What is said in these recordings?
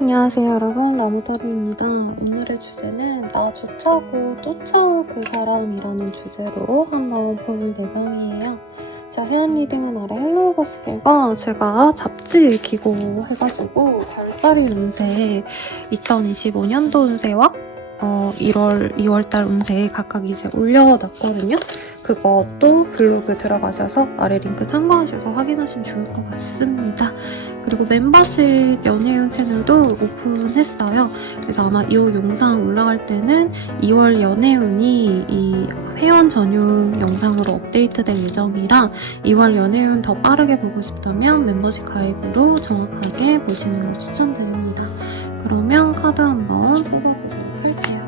안녕하세요 여러분, 라미더리입니다. 오늘의 주제는 나 좋자고 쫓아올 그 사람이라는 주제로 한번 볼 예정이에요. 자, 해안 리딩은 아래 헬로우버스길과 제가 잡지 읽히고 해가지고 별자리 운세 2025년도 운세와 2월달 운세 각각 이제 올려놨거든요. 그것도 블로그 들어가셔서 아래 링크 참고하셔서 확인하시면 좋을 것 같습니다. 그리고 멤버십 연예운 채널도 오픈했어요. 그래서 아마 이 영상 올라갈 때는 2월 연예운이 이 회원 전용 영상으로 업데이트될 예정이라 2월 연예운 더 빠르게 보고 싶다면 멤버십 가입으로 정확하게 보시는 걸 추천드립니다. 그러면 카드 한번 뽑아보도록 할게요.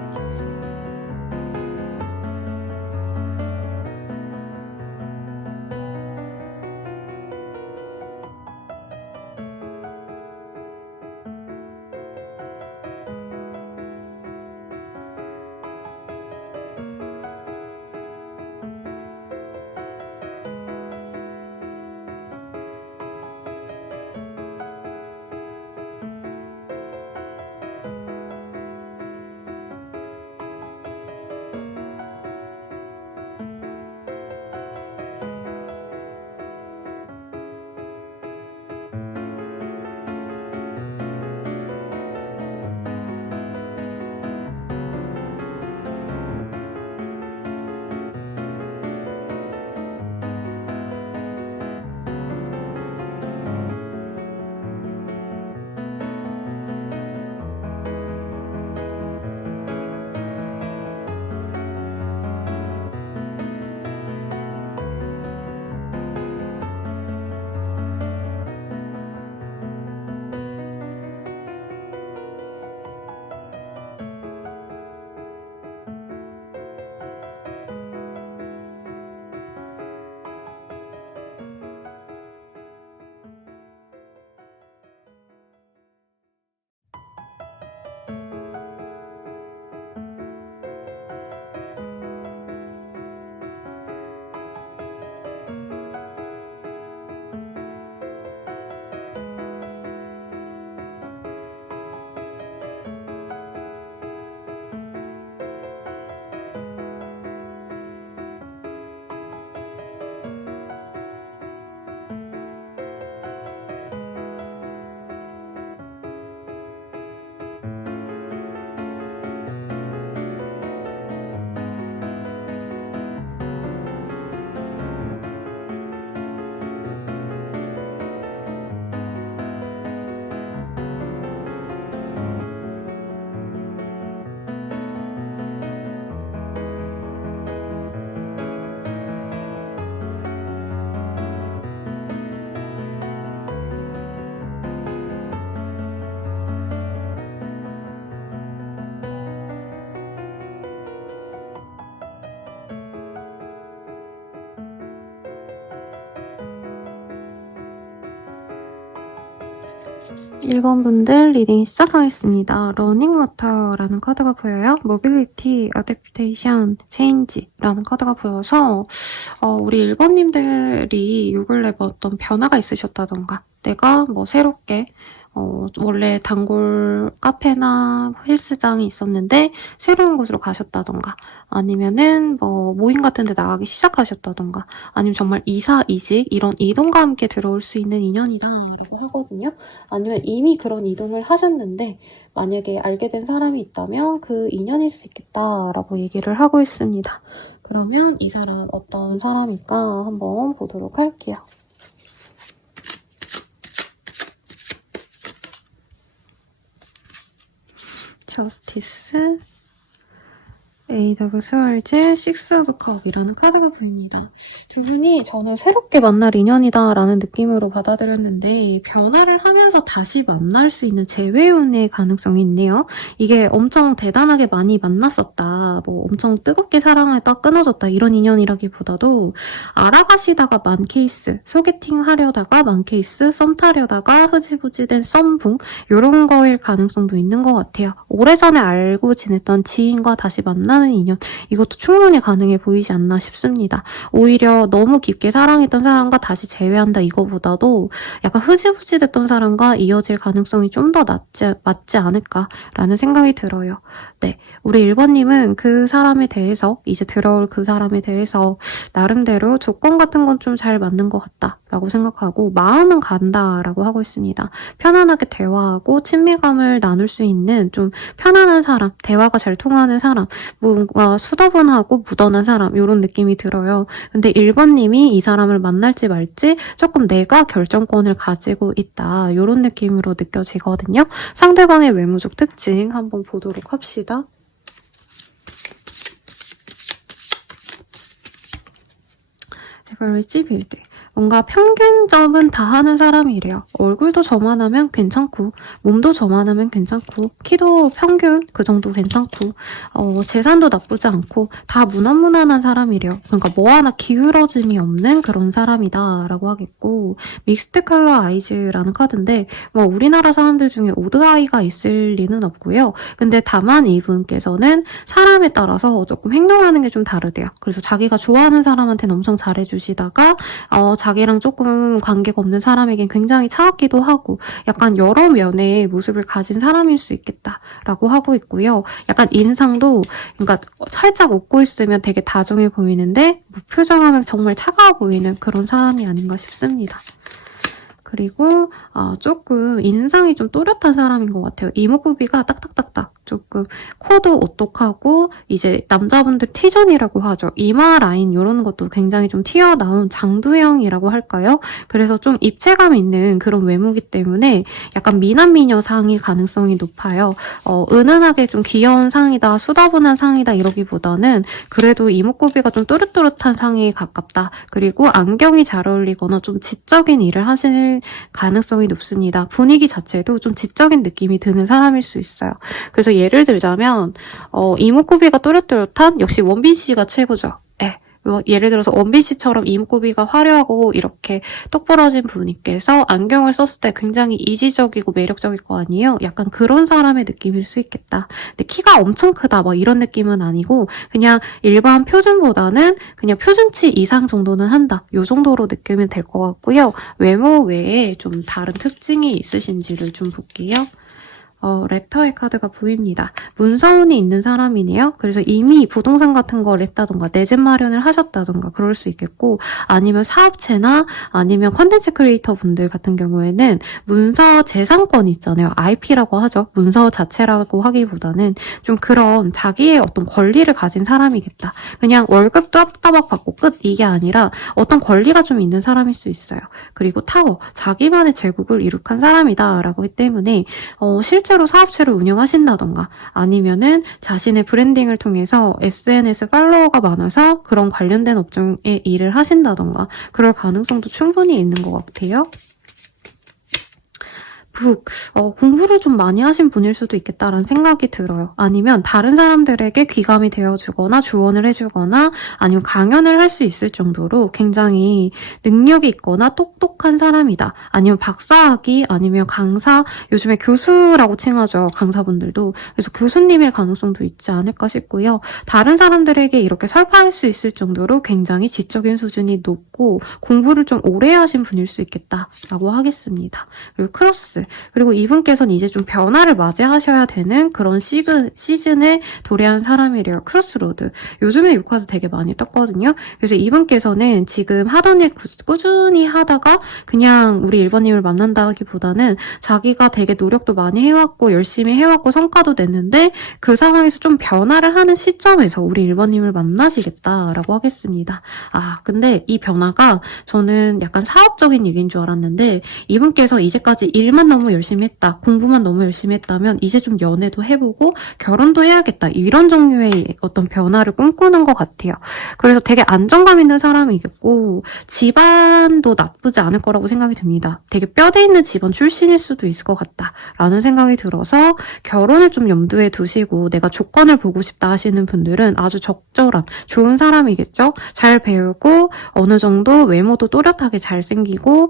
(1번) 분들 리딩 시작하겠습니다. 러닝워터라는 카드가 보여요. 모빌리티, 어댑테이션, 체인지라는 카드가 보여서 우리 1번님들이 요 근래 뭐 어떤 변화가 있으셨다던가 내가 뭐 새롭게 원래 단골 카페나 헬스장이 있었는데 새로운 곳으로 가셨다던가 아니면은 뭐 모임 같은 데 나가기 시작하셨다던가 아니면 정말 이사, 이직 이런 이동과 함께 들어올 수 있는 인연이다라고 하거든요. 아니면 이미 그런 이동을 하셨는데 만약에 알게 된 사람이 있다면 그 인연일 수 있겠다라고 얘기를 하고 있습니다. 그러면 이 사람 어떤 사람일까 한번 보도록 할게요. 저스티스, 에이드 오브 스월즈, 식스 오브 컵이라는 카드가 보입니다. 두 분이 저는 새롭게 만날 인연이다 라는 느낌으로 받아들였는데 변화를 하면서 다시 만날 수 있는 재회운의 가능성이 있네요. 이게 엄청 대단하게 많이 만났었다, 뭐 엄청 뜨겁게 사랑하다 끊어졌다 이런 인연이라기보다도 알아가시다가 만 케이스, 소개팅 하려다가 만 케이스, 썸 타려다가 흐지부지 된 썸붕 이런 거일 가능성도 있는 것 같아요. 오래전에 알고 지냈던 지인과 다시 만나는 사랑하는 인연, 이것도 충분히 가능해 보이지 않나 싶습니다. 오히려 너무 깊게 사랑했던 사람과 다시 재회한다 이거보다도 약간 흐지부지 됐던 사람과 이어질 가능성이 좀 더 맞지 않을까라는 생각이 들어요. 네, 우리 1번님은 그 사람에 대해서, 이제 들어올 그 사람에 대해서 나름대로 조건 같은 건 좀 잘 맞는 것 같다라고 생각하고 마음은 간다라고 하고 있습니다. 편안하게 대화하고 친밀감을 나눌 수 있는 좀 편안한 사람, 대화가 잘 통하는 사람, 뭔가 수더분하고 무던한 사람, 이런 느낌이 들어요. 근데 1번님이 이 사람을 만날지 말지 조금 내가 결정권을 가지고 있다, 이런 느낌으로 느껴지거든요. 상대방의 외모적 특징 한번 보도록 합시다. 리버리지 빌드. 뭔가 평균점은 다 하는 사람이래요. 얼굴도 저만하면 괜찮고, 몸도 저만하면 괜찮고, 키도 평균 그 정도 괜찮고, 재산도 나쁘지 않고, 다 무난무난한 사람이래요. 그러니까 뭐 하나 기울어짐이 없는 그런 사람이다 라고 하겠고, 믹스드 컬러 아이즈라는 카드인데, 뭐 우리나라 사람들 중에 오드 아이가 있을 리는 없고요. 근데 다만 이분께서는 사람에 따라서 조금 행동하는 게 좀 다르대요. 그래서 자기가 좋아하는 사람한테는 엄청 잘해주시다가 자기랑 조금 관계가 없는 사람에겐 굉장히 차갑기도 하고 약간 여러 면의 모습을 가진 사람일 수 있겠다라고 하고 있고요. 약간 인상도 그러니까 살짝 웃고 있으면 되게 다정해 보이는데 무표정하면 정말 차가워 보이는 그런 사람이 아닌가 싶습니다. 그리고 조금 인상이 좀 또렷한 사람인 것 같아요. 이목구비가 딱딱딱딱 조금 코도 오똑하고 이제 남자분들 T존이라고 하죠. 이마 라인 이런 것도 굉장히 좀 튀어나온 장두형이라고 할까요? 그래서 좀 입체감 있는 그런 외모이기 때문에 약간 미남미녀 상일 가능성이 높아요. 은은하게 좀 귀여운 상이다, 수다분한 상이다 이러기보다는 그래도 이목구비가 좀 또렷또렷한 상에 가깝다. 그리고 안경이 잘 어울리거나 좀 지적인 일을 하시는 가능성이 높습니다. 분위기 자체도 좀 지적인 느낌이 드는 사람일 수 있어요. 그래서 예를 들자면 이목구비가 또렷또렷한 역시 원빈 씨가 최고죠. 예를 들어서 원빈 씨처럼 이목구비가 화려하고 이렇게 똑부러진 분께서 안경을 썼을 때 굉장히 이지적이고 매력적일 거 아니에요? 약간 그런 사람의 느낌일 수 있겠다. 근데 키가 엄청 크다 뭐 이런 느낌은 아니고 그냥 일반 표준보다는 그냥 표준치 이상 정도는 한다. 이 정도로 느끼면 될 것 같고요. 외모 외에 좀 다른 특징이 있으신지를 좀 볼게요. 레터의 카드가 보입니다. 문서운이 있는 사람이네요. 그래서 이미 부동산 같은 걸 했다던가 내 집 마련을 하셨다던가 그럴 수 있겠고 아니면 사업체나 아니면 컨텐츠 크리에이터 분들 같은 경우에는 문서 재산권이 있잖아요. IP라고 하죠. 문서 자체라고 하기보다는 좀 그런 자기의 어떤 권리를 가진 사람이겠다. 그냥 월급 따박따박 받고 끝 이게 아니라 어떤 권리가 좀 있는 사람일 수 있어요. 그리고 타워, 자기만의 제국을 이룩한 사람이다 라고 하기 때문에 실제로 사업체를 운영하신다던가 아니면은 자신의 브랜딩을 통해서 SNS 팔로워가 많아서 그런 관련된 업종의 일을 하신다던가 그럴 가능성도 충분히 있는 것 같아요. 공부를 좀 많이 하신 분일 수도 있겠다라는 생각이 들어요. 아니면 다른 사람들에게 귀감이 되어주거나 조언을 해주거나 아니면 강연을 할 수 있을 정도로 굉장히 능력이 있거나 똑똑한 사람이다. 아니면 박사학위 아니면 강사, 요즘에 교수라고 칭하죠. 강사분들도. 그래서 교수님일 가능성도 있지 않을까 싶고요. 다른 사람들에게 이렇게 설파할 수 있을 정도로 굉장히 지적인 수준이 높고 공부를 좀 오래 하신 분일 수 있겠다라고 하겠습니다. 그리고 크로스. 그리고 이분께서는 이제 좀 변화를 맞이하셔야 되는 그런 시즌에 도래한 사람이래요. 크로스로드. 요즘에 이 카드 되게 많이 떴거든요. 그래서 이분께서는 지금 하던 일 꾸준히 하다가 그냥 우리 1번님을 만난다기보다는 자기가 되게 노력도 많이 해왔고 열심히 해왔고 성과도 냈는데 그 상황에서 좀 변화를 하는 시점에서 우리 1번님을 만나시겠다라고 하겠습니다. 근데 이 변화가 저는 약간 사업적인 얘기인 줄 알았는데 이분께서 이제까지 일만 너무 열심히 했다. 공부만 너무 열심히 했다면 이제 좀 연애도 해보고 결혼도 해야겠다. 이런 종류의 어떤 변화를 꿈꾸는 것 같아요. 그래서 되게 안정감 있는 사람이겠고 집안도 나쁘지 않을 거라고 생각이 듭니다. 되게 뼈대 있는 집안 출신일 수도 있을 것 같다라는 생각이 들어서 결혼을 좀 염두에 두시고 내가 조건을 보고 싶다 하시는 분들은 아주 적절한 좋은 사람이겠죠. 잘 배우고 어느 정도 외모도 또렷하게 잘생기고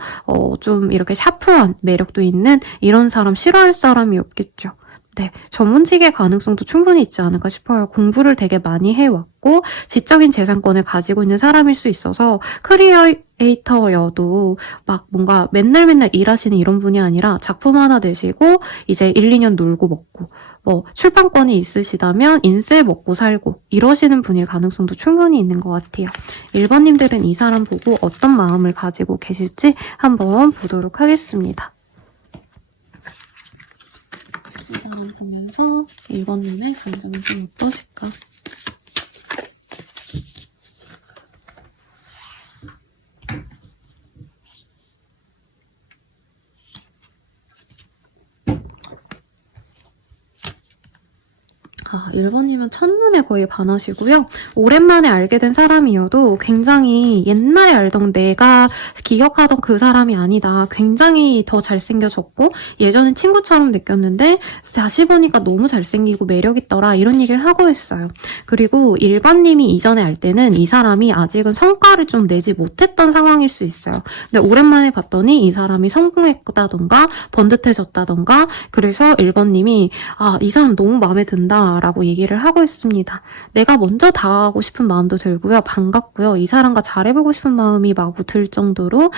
좀 이렇게 샤프한 매력도 있는 이런 사람 싫어할 사람이 없겠죠. 네, 전문직의 가능성도 충분히 있지 않을까 싶어요. 공부를 되게 많이 해왔고 지적인 재산권을 가지고 있는 사람일 수 있어서 크리에이터여도 막 뭔가 맨날 일하시는 이런 분이 아니라 작품 하나 내시고 이제 1, 2년 놀고 먹고 뭐 출판권이 있으시다면 인쇄 먹고 살고 이러시는 분일 가능성도 충분히 있는 것 같아요. 1번님들은 이 사람 보고 어떤 마음을 가지고 계실지 한번 보도록 하겠습니다. 이 사람 보면서 1번님의 감정이 좀 어떠실까? 아, 1번님은 첫눈에 거의 반하시고요. 오랜만에 알게 된 사람이어도 굉장히 옛날에 알던 내가 기억하던 그 사람이 아니다. 굉장히 더 잘생겨졌고 예전엔 친구처럼 느꼈는데 다시 보니까 너무 잘생기고 매력있더라 이런 얘기를 하고 있어요. 그리고 1번님이 이전에 알 때는 이 사람이 아직은 성과를 좀 내지 못했던 상황일 수 있어요. 근데 오랜만에 봤더니 이 사람이 성공했다던가 번듯해졌다던가 그래서 1번님이 아, 이 사람 너무 마음에 든다 라고 얘기를 하고 있습니다. 내가 먼저 다가가고 싶은 마음도 들고요. 반갑고요. 이 사람과 잘해보고 싶은 마음이 마구 들 정도로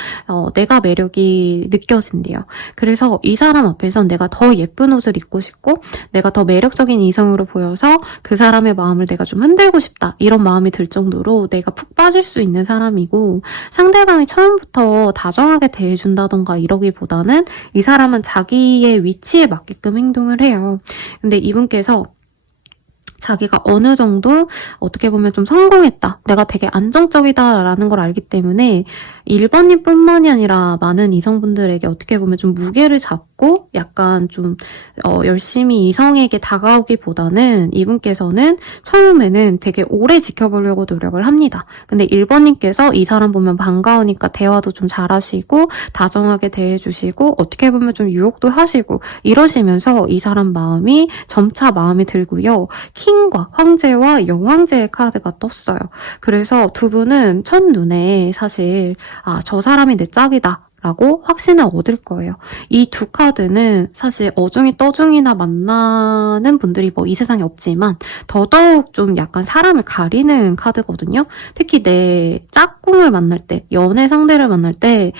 내가 매력이 느껴진대요. 그래서 이 사람 앞에선 내가 더 예쁜 옷을 입고 싶고 내가 더 매력적인 이성으로 보여서 그 사람의 마음을 내가 좀 흔들고 싶다. 이런 마음이 들 정도로 내가 푹 빠질 수 있는 사람이고 상대방이 처음부터 다정하게 대해준다던가 이러기보다는 이 사람은 자기의 위치에 맞게끔 행동을 해요. 근데 이분께서 자기가 어느 정도 어떻게 보면 좀 성공했다. 내가 되게 안정적이다라는 걸 알기 때문에 1번님 뿐만이 아니라 많은 이성분들에게 어떻게 보면 좀 무게를 잡고 약간 좀 열심히 이성에게 다가오기보다는 이분께서는 처음에는 되게 오래 지켜보려고 노력을 합니다. 근데 1번님께서 이 사람 보면 반가우니까 대화도 좀 잘하시고 다정하게 대해주시고 어떻게 보면 좀 유혹도 하시고 이러시면서 이 사람 마음이 점차 마음에 들고요. 킹과 황제와 여왕제의 카드가 떴어요. 그래서 두 분은 첫눈에 사실 아, 저 사람이 내 짝이다. 라고 확신을 얻을 거예요. 이 두 카드는 사실 어중이 떠중이나 만나는 분들이 뭐 이 세상에 없지만 더더욱 좀 약간 사람을 가리는 카드거든요. 특히 내 짝꿍을 만날 때, 연애 상대를 만날 때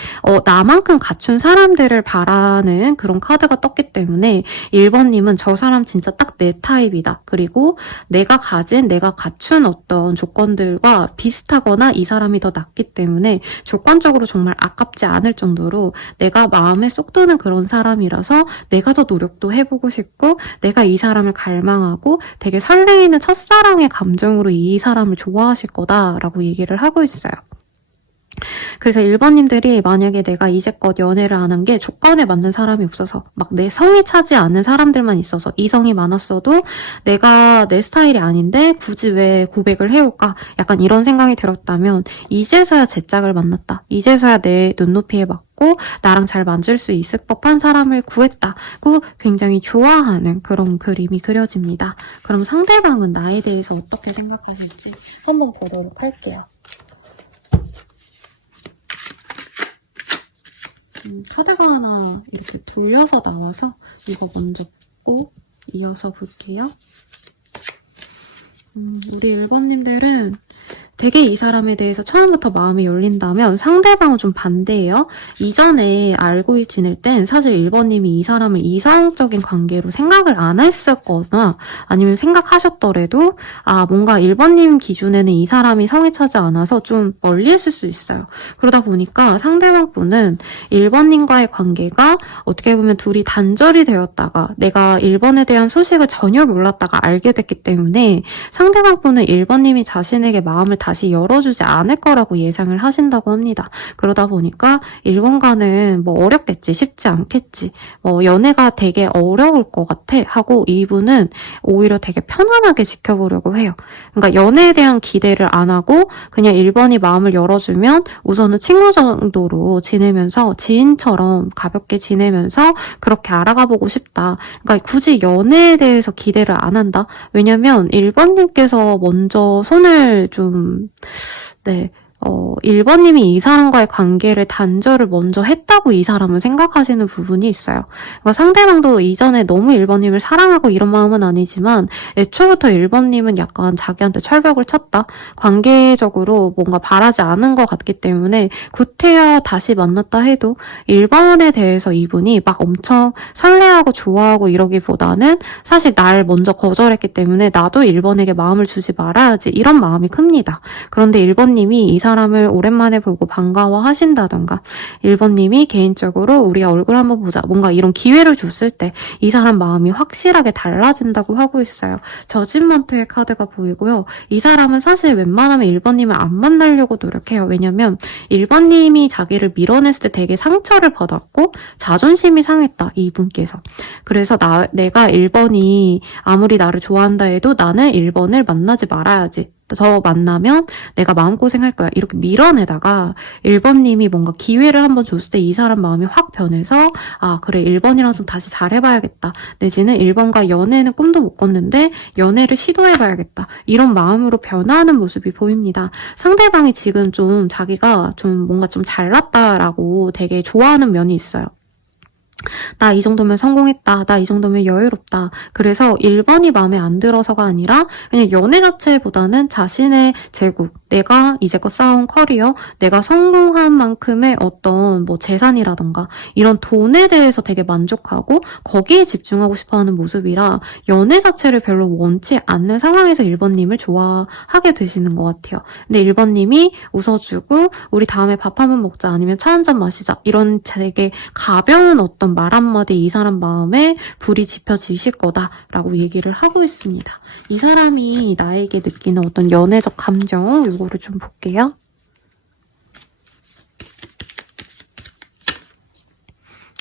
나만큼 갖춘 사람들을 바라는 그런 카드가 떴기 때문에 1번님은 저 사람 진짜 딱 내 타입이다. 그리고 내가 갖춘 어떤 조건들과 비슷하거나 이 사람이 더 낫기 때문에 조건적으로 정말 아깝지 않을 정도 정도로 내가 마음에 쏙 드는 그런 사람이라서 내가 더 노력도 해보고 싶고 내가 이 사람을 갈망하고 되게 설레이는 첫사랑의 감정으로 이 사람을 좋아하실 거다라고 얘기를 하고 있어요. 그래서 1번님들이 만약에 내가 이제껏 연애를 안 한 게 조건에 맞는 사람이 없어서 막 내 성에 차지 않는 사람들만 있어서 이성이 많았어도 내가 내 스타일이 아닌데 굳이 왜 고백을 해올까? 약간 이런 생각이 들었다면 이제서야 제 짝을 만났다. 이제서야 내 눈높이에 맞고 나랑 잘 맞을 수 있을 법한 사람을 구했다고 굉장히 좋아하는 그런 그림이 그려집니다. 그럼 상대방은 나에 대해서 어떻게 생각하실지 한번 보도록 할게요. 카드가 하나 이렇게 돌려서 나와서 이거 먼저 꼭 이어서 볼게요. 우리 1번님들은 되게 이 사람에 대해서 처음부터 마음이 열린다면 상대방은 좀 반대예요. 이전에 알고 지낼 땐 사실 1번님이 이 사람을 이성적인 관계로 생각을 안 했을 거나 아니면 생각하셨더라도 아 뭔가 1번님 기준에는 이 사람이 성에 차지 않아서 좀 멀리 했을 수 있어요. 그러다 보니까 상대방 분은 1번님과의 관계가 어떻게 보면 둘이 단절이 되었다가 내가 1번에 대한 소식을 전혀 몰랐다가 알게 됐기 때문에 상대방 분은 1번님이 자신에게 마음을 다시 열어주지 않을 거라고 예상을 하신다고 합니다. 그러다 보니까 1번과는 뭐 어렵겠지, 쉽지 않겠지, 뭐 연애가 되게 어려울 것 같아 하고 이분은 오히려 되게 편안하게 지켜보려고 해요. 그러니까 연애에 대한 기대를 안 하고 그냥 1번이 마음을 열어주면 우선은 친구 정도로 지내면서 지인처럼 가볍게 지내면서 그렇게 알아가보고 싶다. 그러니까 굳이 연애에 대해서 기대를 안 한다. 왜냐면 1번님께서 먼저 손을 좀 1번님이 이 사람과의 관계를 단절을 먼저 했다고 이 사람은 생각하시는 부분이 있어요. 그러니까 상대방도 이전에 너무 1번님을 사랑하고 이런 마음은 아니지만 애초부터 1번님은 약간 자기한테 철벽을 쳤다. 관계적으로 뭔가 바라지 않은 것 같기 때문에 구태여 다시 만났다 해도 1번에 대해서 이분이 막 엄청 설레하고 좋아하고 이러기보다는 사실 날 먼저 거절했기 때문에 나도 1번에게 마음을 주지 말아야지 이런 마음이 큽니다. 그런데 1번님이 이 사람을 오랜만에 보고 반가워하신다던가 1번님이 개인적으로 우리 얼굴 한번 보자 뭔가 이런 기회를 줬을 때 이 사람 마음이 확실하게 달라진다고 하고 있어요. 저짓먼트의 카드가 보이고요. 이 사람은 사실 웬만하면 1번님을 안 만나려고 노력해요. 왜냐면 1번님이 자기를 밀어냈을 때 되게 상처를 받았고 자존심이 상했다. 이분께서. 그래서 내가 1번이 아무리 나를 좋아한다 해도 나는 1번을 만나지 말아야지. 더 만나면 내가 마음고생할 거야. 이렇게 밀어내다가 1번님이 뭔가 기회를 한번 줬을 때 이 사람 마음이 확 변해서 아 그래 1번이랑 좀 다시 잘해봐야겠다. 내지는 1번과 연애는 꿈도 못 꿨는데 연애를 시도해봐야겠다. 이런 마음으로 변화하는 모습이 보입니다. 상대방이 지금 좀 자기가 좀 뭔가 좀 잘났다라고 되게 좋아하는 면이 있어요. 나 이 정도면 성공했다. 나 이 정도면 여유롭다. 그래서 1번이 마음에 안 들어서가 아니라 그냥 연애 자체보다는 자신의 재국, 내가 이제껏 쌓아온 커리어, 내가 성공한 만큼의 어떤 뭐 재산이라던가 이런 돈에 대해서 되게 만족하고 거기에 집중하고 싶어하는 모습이라 연애 자체를 별로 원치 않는 상황에서 1번님을 좋아하게 되시는 것 같아요. 근데 1번님이 웃어주고 우리 다음에 밥 한번 먹자 아니면 차 한잔 마시자 이런 되게 가벼운 어떤 말 한마디 이 사람 마음에 불이 지펴지실 거다라고 얘기를 하고 있습니다. 이 사람이 나에게 느끼는 어떤 연애적 감정 요거를 좀 볼게요.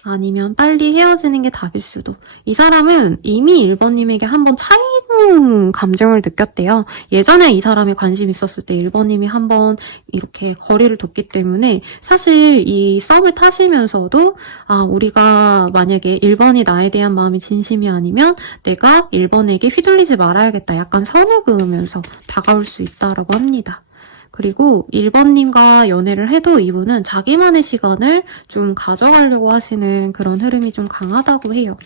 아니면 빨리 헤어지는 게 답일 수도. 이 사람은 이미 1번님에게 한번 차이는 감정을 느꼈대요. 예전에 이 사람이 관심 있었을 때 1번님이 한번 이렇게 거리를 뒀기 때문에 사실 이 썸을 타시면서도 아 우리가 만약에 1번이 나에 대한 마음이 진심이 아니면 내가 1번에게 휘둘리지 말아야겠다. 약간 선을 그으면서 다가올 수 있다라고 합니다. 그리고 1번님과 연애를 해도 이분은 자기만의 시간을 좀 가져가려고 하시는 그런 흐름이 좀 강하다고 해요.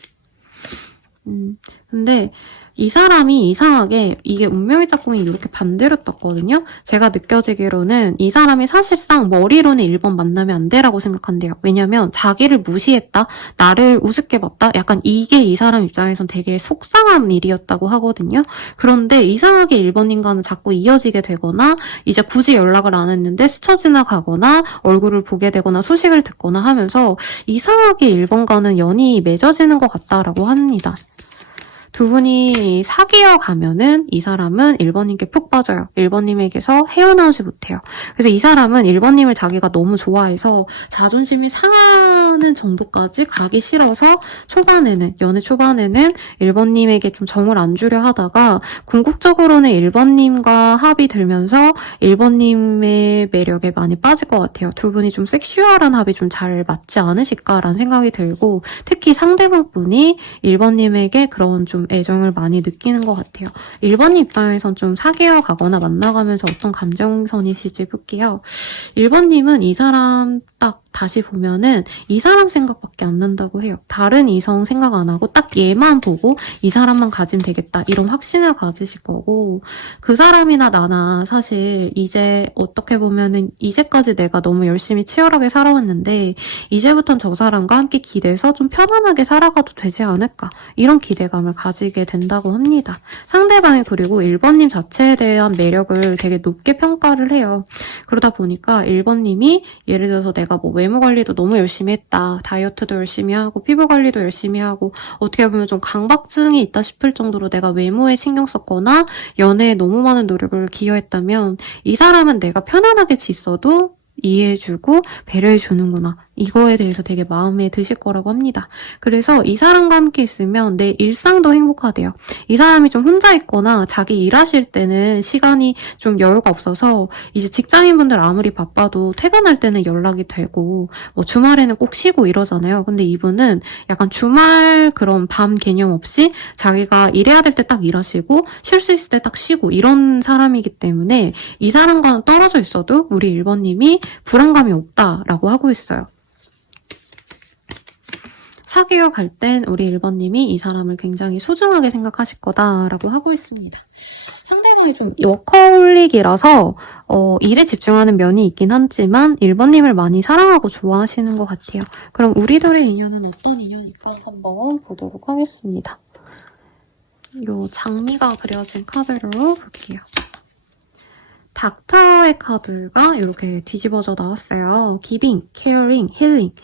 근데 이 사람이 이상하게 이게 운명의 짝꿍이 이렇게 반대로 떴거든요. 제가 느껴지기로는 이 사람이 사실상 머리로는 1번 만나면 안 돼라고 생각한대요. 왜냐면 자기를 무시했다, 나를 우습게 봤다, 약간 이게 이 사람 입장에선 되게 속상한 일이었다고 하거든요. 그런데 이상하게 1번님과는 자꾸 이어지게 되거나 이제 굳이 연락을 안 했는데 스쳐 지나가거나 얼굴을 보게 되거나 소식을 듣거나 하면서 이상하게 1번과는 연이 맺어지는 것 같다라고 합니다. 두 분이 사귀어 가면은 이 사람은 1번님께 푹 빠져요. 1번님에게서 헤어나오지 못해요. 그래서 이 사람은 1번님을 자기가 너무 좋아해서 자존심이 상하는 정도까지 가기 싫어서 연애 초반에는 1번님에게 좀 정을 안 주려 하다가 궁극적으로는 1번님과 합이 들면서 1번님의 매력에 많이 빠질 것 같아요. 두 분이 좀 섹슈얼한 합이 좀 잘 맞지 않으실까라는 생각이 들고 특히 상대방 분이 1번님에게 그런 좀 애정을 많이 느끼는 것 같아요. 1번 입장에선 좀 사귀어 가거나 만나가면서 어떤 감정선이실지 볼게요. 1번님은 이 사람 딱 다시 보면은 이 사람 생각밖에 안 난다고 해요. 다른 이성 생각 안 하고 딱 얘만 보고 이 사람만 가지면 되겠다 이런 확신을 가지실 거고 그 사람이나 나나 사실 이제 어떻게 보면은 이제까지 내가 너무 열심히 치열하게 살아왔는데 이제부턴 저 사람과 함께 기대서 좀 편안하게 살아가도 되지 않을까 이런 기대감을 가지게 된다고 합니다. 상대방이 그리고 1번님 자체에 대한 매력을 되게 높게 평가를 해요. 그러다 보니까 1번님이 예를 들어서 내가 뭐 외모 관리도 너무 열심히 했다. 다이어트도 열심히 하고 피부 관리도 열심히 하고 어떻게 보면 좀 강박증이 있다 싶을 정도로 내가 외모에 신경 썼거나 연애에 너무 많은 노력을 기여했다면 이 사람은 내가 편안하게 있어도 이해해주고 배려해주는구나. 이거에 대해서 되게 마음에 드실 거라고 합니다. 그래서 이 사람과 함께 있으면 내 일상도 행복하대요. 이 사람이 좀 혼자 있거나 자기 일하실 때는 시간이 좀 여유가 없어서 이제 직장인분들 아무리 바빠도 퇴근할 때는 연락이 되고 뭐 주말에는 꼭 쉬고 이러잖아요. 근데 이분은 약간 주말 그런 밤 개념 없이 자기가 일해야 될 때 딱 일하시고 쉴 수 있을 때 딱 쉬고 이런 사람이기 때문에 이 사람과는 떨어져 있어도 우리 1번님이 불안감이 없다라고 하고 있어요. 사귀어 갈 땐 우리 1번님이 이 사람을 굉장히 소중하게 생각하실 거다라고 하고 있습니다. 상대방이 좀 워커홀릭이라서 일에 집중하는 면이 있긴 하지만 1번님을 많이 사랑하고 좋아하시는 것 같아요. 그럼 우리들의 인연은 어떤 인연일까 한번 보도록 하겠습니다. 요 장미가 그려진 카드로 볼게요. 닥터의 카드가 이렇게 뒤집어져 나왔어요. Giving, Caring, Healing.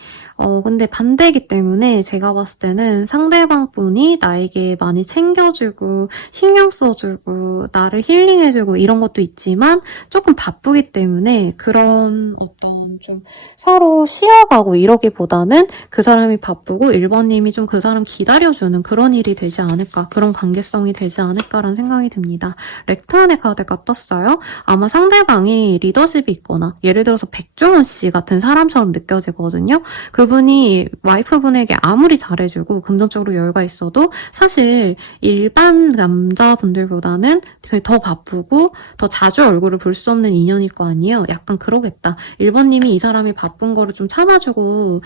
근데 반대이기 때문에 제가 봤을 때는 상대방 분이 나에게 많이 챙겨주고 신경 써주고 나를 힐링해주고 이런 것도 있지만 조금 바쁘기 때문에 그런 어떤 좀 서로 쉬어가고 이러기보다는 그 사람이 바쁘고 1번님이 좀 그 사람 기다려주는 그런 일이 되지 않을까, 그런 관계성이 되지 않을까라는 생각이 듭니다. 렉트안의 카드가 떴어요. 아마 상대방이 리더십이 있거나 예를 들어서 백종원 씨 같은 사람처럼 느껴지거든요. 그분이 와이프분에게 아무리 잘해주고 금전적으로 여유가 있어도 사실 일반 남자분들보다는 더 바쁘고 더 자주 얼굴을 볼 수 없는 인연일 거 아니에요. 약간 그러겠다. 1번님이 이 사람이 바쁜 거를 좀 참아주고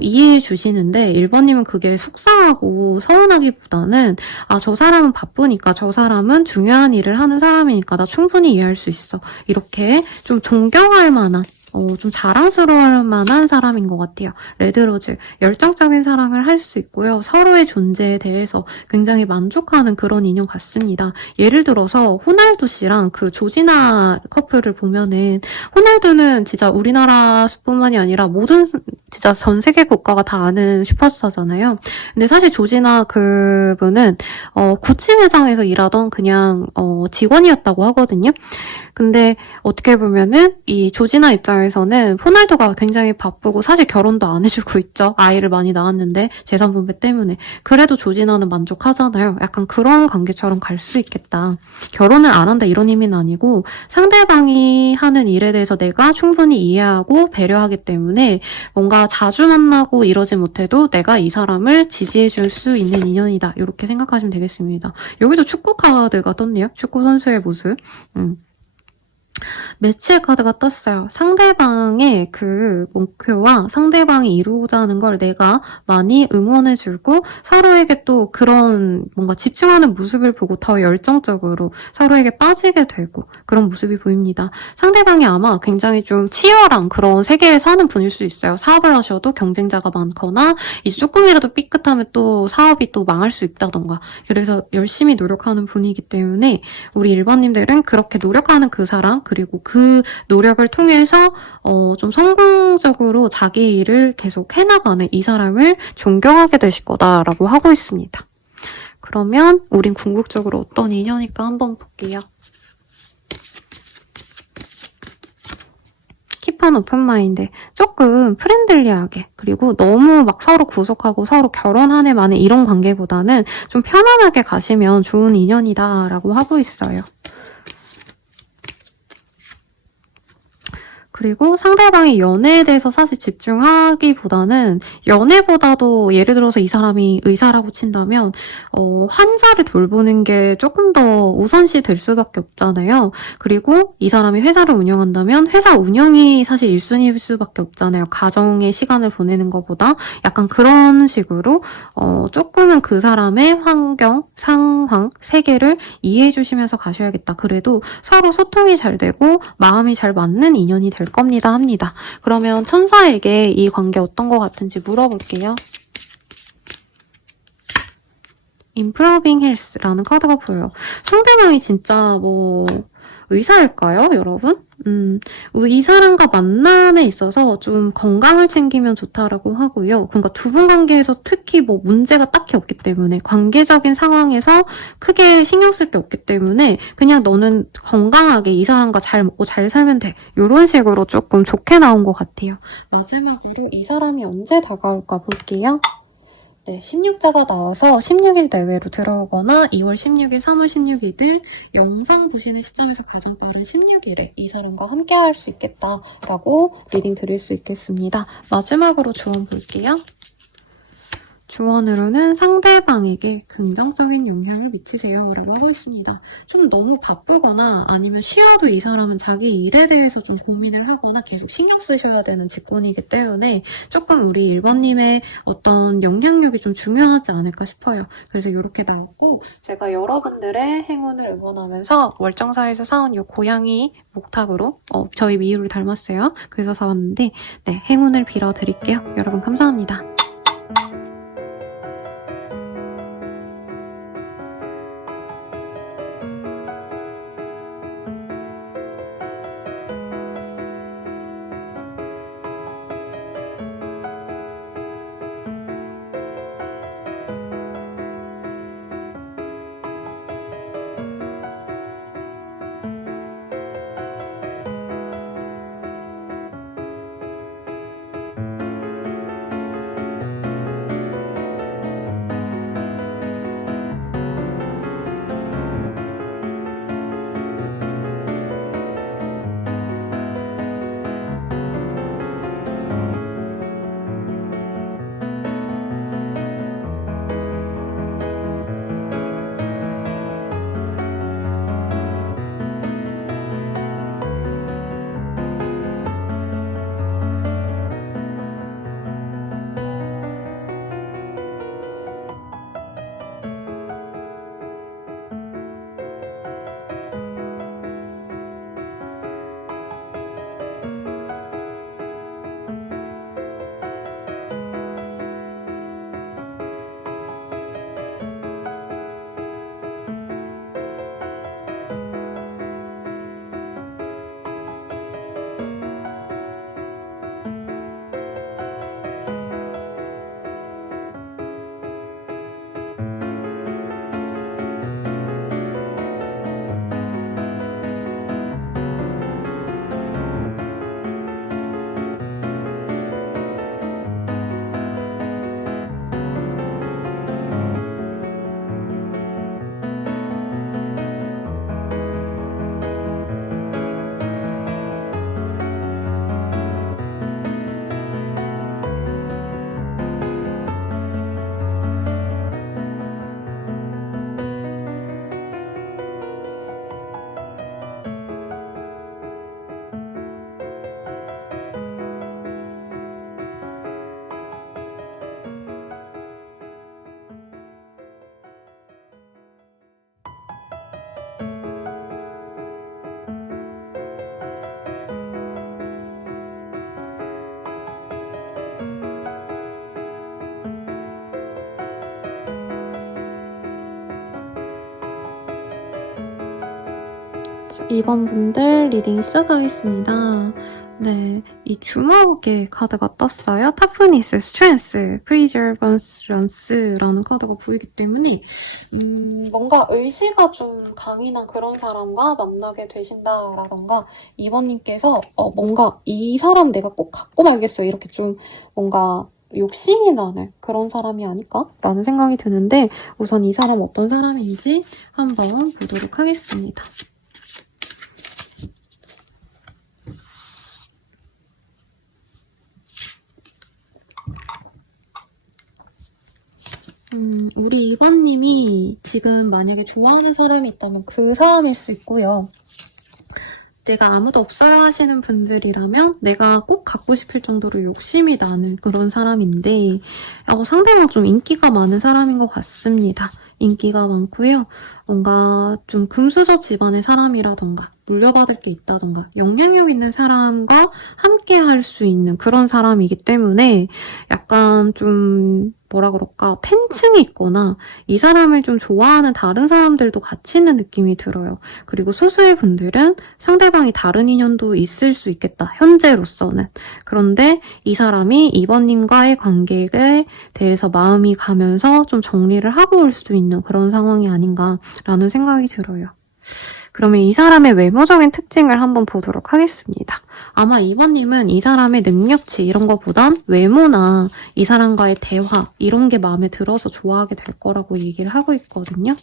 이해해 주시는데 1번님은 그게 속상하고 서운하기보다는 저 사람은 바쁘니까 저 사람은 중요한 일을 하는 사람이니까 나 충분히 이해할 수 있어. 이렇게 좀 존경할 만한 좀 자랑스러워할 만한 사람인 것 같아요. 레드로즈, 열정적인 사랑을 할 수 있고요. 서로의 존재에 대해서 굉장히 만족하는 그런 인연 같습니다. 예를 들어서 호날두 씨랑 그 조지나 커플을 보면은 호날두는 진짜 우리나라뿐만이 아니라 모든 진짜 전 세계 국가가 다 아는 슈퍼스타잖아요. 근데 사실 조지나 그분은 구찌 매장에서 일하던 그냥 직원이었다고 하거든요. 근데 어떻게 보면은 이 조지나 입장에서는 호날두가 굉장히 바쁘고 사실 결혼도 안 해주고 있죠. 아이를 많이 낳았는데 재산 분배 때문에. 그래도 조지나는 만족하잖아요. 약간 그런 관계처럼 갈 수 있겠다. 결혼을 안 한다 이런 의미는 아니고 상대방이 하는 일에 대해서 내가 충분히 이해하고 배려하기 때문에 뭔가 자주 만나고 이러지 못해도 내가 이 사람을 지지해줄 수 있는 인연이다. 이렇게 생각하시면 되겠습니다. 여기도 축구 카드가 떴네요. 축구 선수의 모습. 매치의 카드가 떴어요. 상대방의 그 목표와 상대방이 이루고자 하는 걸 내가 많이 응원해주고 서로에게 또 그런 뭔가 집중하는 모습을 보고 더 열정적으로 서로에게 빠지게 되고 그런 모습이 보입니다. 상대방이 아마 굉장히 좀 치열한 그런 세계에 사는 분일 수 있어요. 사업을 하셔도 경쟁자가 많거나 이제 조금이라도 삐끗하면 또 사업이 또 망할 수 있다던가 그래서 열심히 노력하는 분이기 때문에 우리 1번님들은 그렇게 노력하는 그 사람 그리고 그 노력을 통해서 좀 성공적으로 자기 일을 계속 해나가는 이 사람을 존경하게 되실 거다라고 하고 있습니다. 그러면 우린 궁극적으로 어떤 인연일까 한번 볼게요. 킵한 오픈마인드. 조금 프렌들리하게 그리고 너무 막 서로 구속하고 서로 결혼한 해 만에 이런 관계보다는 좀 편안하게 가시면 좋은 인연이다라고 하고 있어요. 그리고 상대방이 연애에 대해서 사실 집중하기보다는 연애보다도 예를 들어서 이 사람이 의사라고 친다면 환자를 돌보는 게 조금 더 우선시 될 수밖에 없잖아요. 그리고 이 사람이 회사를 운영한다면 회사 운영이 사실 1순위일 수밖에 없잖아요. 가정의 시간을 보내는 것보다 약간 그런 식으로 조금은 그 사람의 환경, 상황, 세계를 이해해 주시면서 가셔야겠다. 그래도 서로 소통이 잘 되고 마음이 잘 맞는 인연이 될 겁니다 합니다. 그러면 천사에게 이 관계 어떤 것 같은지 물어볼게요. Improving Health라는 카드가 보여요. 상대방이 진짜 의사일까요, 여러분? 이 사람과 만남에 있어서 좀 건강을 챙기면 좋다라고 하고요. 그러니까 두 분 관계에서 특히 뭐 문제가 딱히 없기 때문에 관계적인 상황에서 크게 신경 쓸 게 없기 때문에 그냥 너는 건강하게 이 사람과 잘 먹고 잘 살면 돼. 이런 식으로 조금 좋게 나온 것 같아요. 마지막으로 이 사람이 언제 다가올까 볼게요. 네, 16자가 나와서 16일 내외로 들어오거나 2월 16일, 3월 16일들 영상 보시는 시점에서 가장 빠른 16일에 이 사람과 함께 할 수 있겠다라고 리딩 드릴 수 있겠습니다. 마지막으로 조언 볼게요. 조언으로는 상대방에게 긍정적인 영향을 미치세요 라고 하고 있습니다. 좀 너무 바쁘거나 아니면 쉬어도 이 사람은 자기 일에 대해서 좀 고민을 하거나 계속 신경 쓰셔야 되는 직군이기 때문에 조금 우리 1번님의 어떤 영향력이 좀 중요하지 않을까 싶어요. 그래서 이렇게 나왔고 제가 여러분들의 행운을 응원하면서 월정사에서 사온 이 고양이 목탁으로 저희 미유를 닮았어요. 그래서 사왔는데 네, 행운을 빌어드릴게요. 여러분 감사합니다. 이번 분들 리딩 시작하겠습니다. 네, 이 주먹의 카드가 떴어요. 타프니스, 스트렝스, 프리저번스런스라는 카드가 보이기 때문에 뭔가 의지가 좀 강인한 그런 사람과 만나게 되신다라던가 이번님께서 뭔가 이 사람 내가 꼭 갖고 말겠어요. 이렇게 좀 뭔가 욕심이 나는 그런 사람이 아닐까라는 생각이 드는데 우선 이 사람 어떤 사람인지 한번 보도록 하겠습니다. 우리 2번님이 지금 만약에 좋아하는 사람이 있다면 그 사람일 수 있고요. 내가 아무도 없어야 하시는 분들이라면 내가 꼭 갖고 싶을 정도로 욕심이 나는 그런 사람인데 상대방 좀 인기가 많은 사람인 것 같습니다. 인기가 많고요. 뭔가 좀 금수저 집안의 사람이라던가 물려받을 게 있다던가 영향력 있는 사람과 함께 할 수 있는 그런 사람이기 때문에 약간 좀 뭐라 그럴까 팬층이 있거나 이 사람을 좀 좋아하는 다른 사람들도 같이 있는 느낌이 들어요. 그리고 소수의 분들은 상대방이 다른 인연도 있을 수 있겠다. 현재로서는. 그런데 이 사람이 2번님과의 관계에 대해서 마음이 가면서 좀 정리를 하고 올 수 있는 그런 상황이 아닌가라는 생각이 들어요. 그러면 이 사람의 외모적인 특징을 한번 보도록 하겠습니다. 아마 2번님은 이 사람의 능력치 이런 거보단 외모나 이 사람과의 대화 이런 게 마음에 들어서 좋아하게 될 거라고 얘기를 하고 있거든요.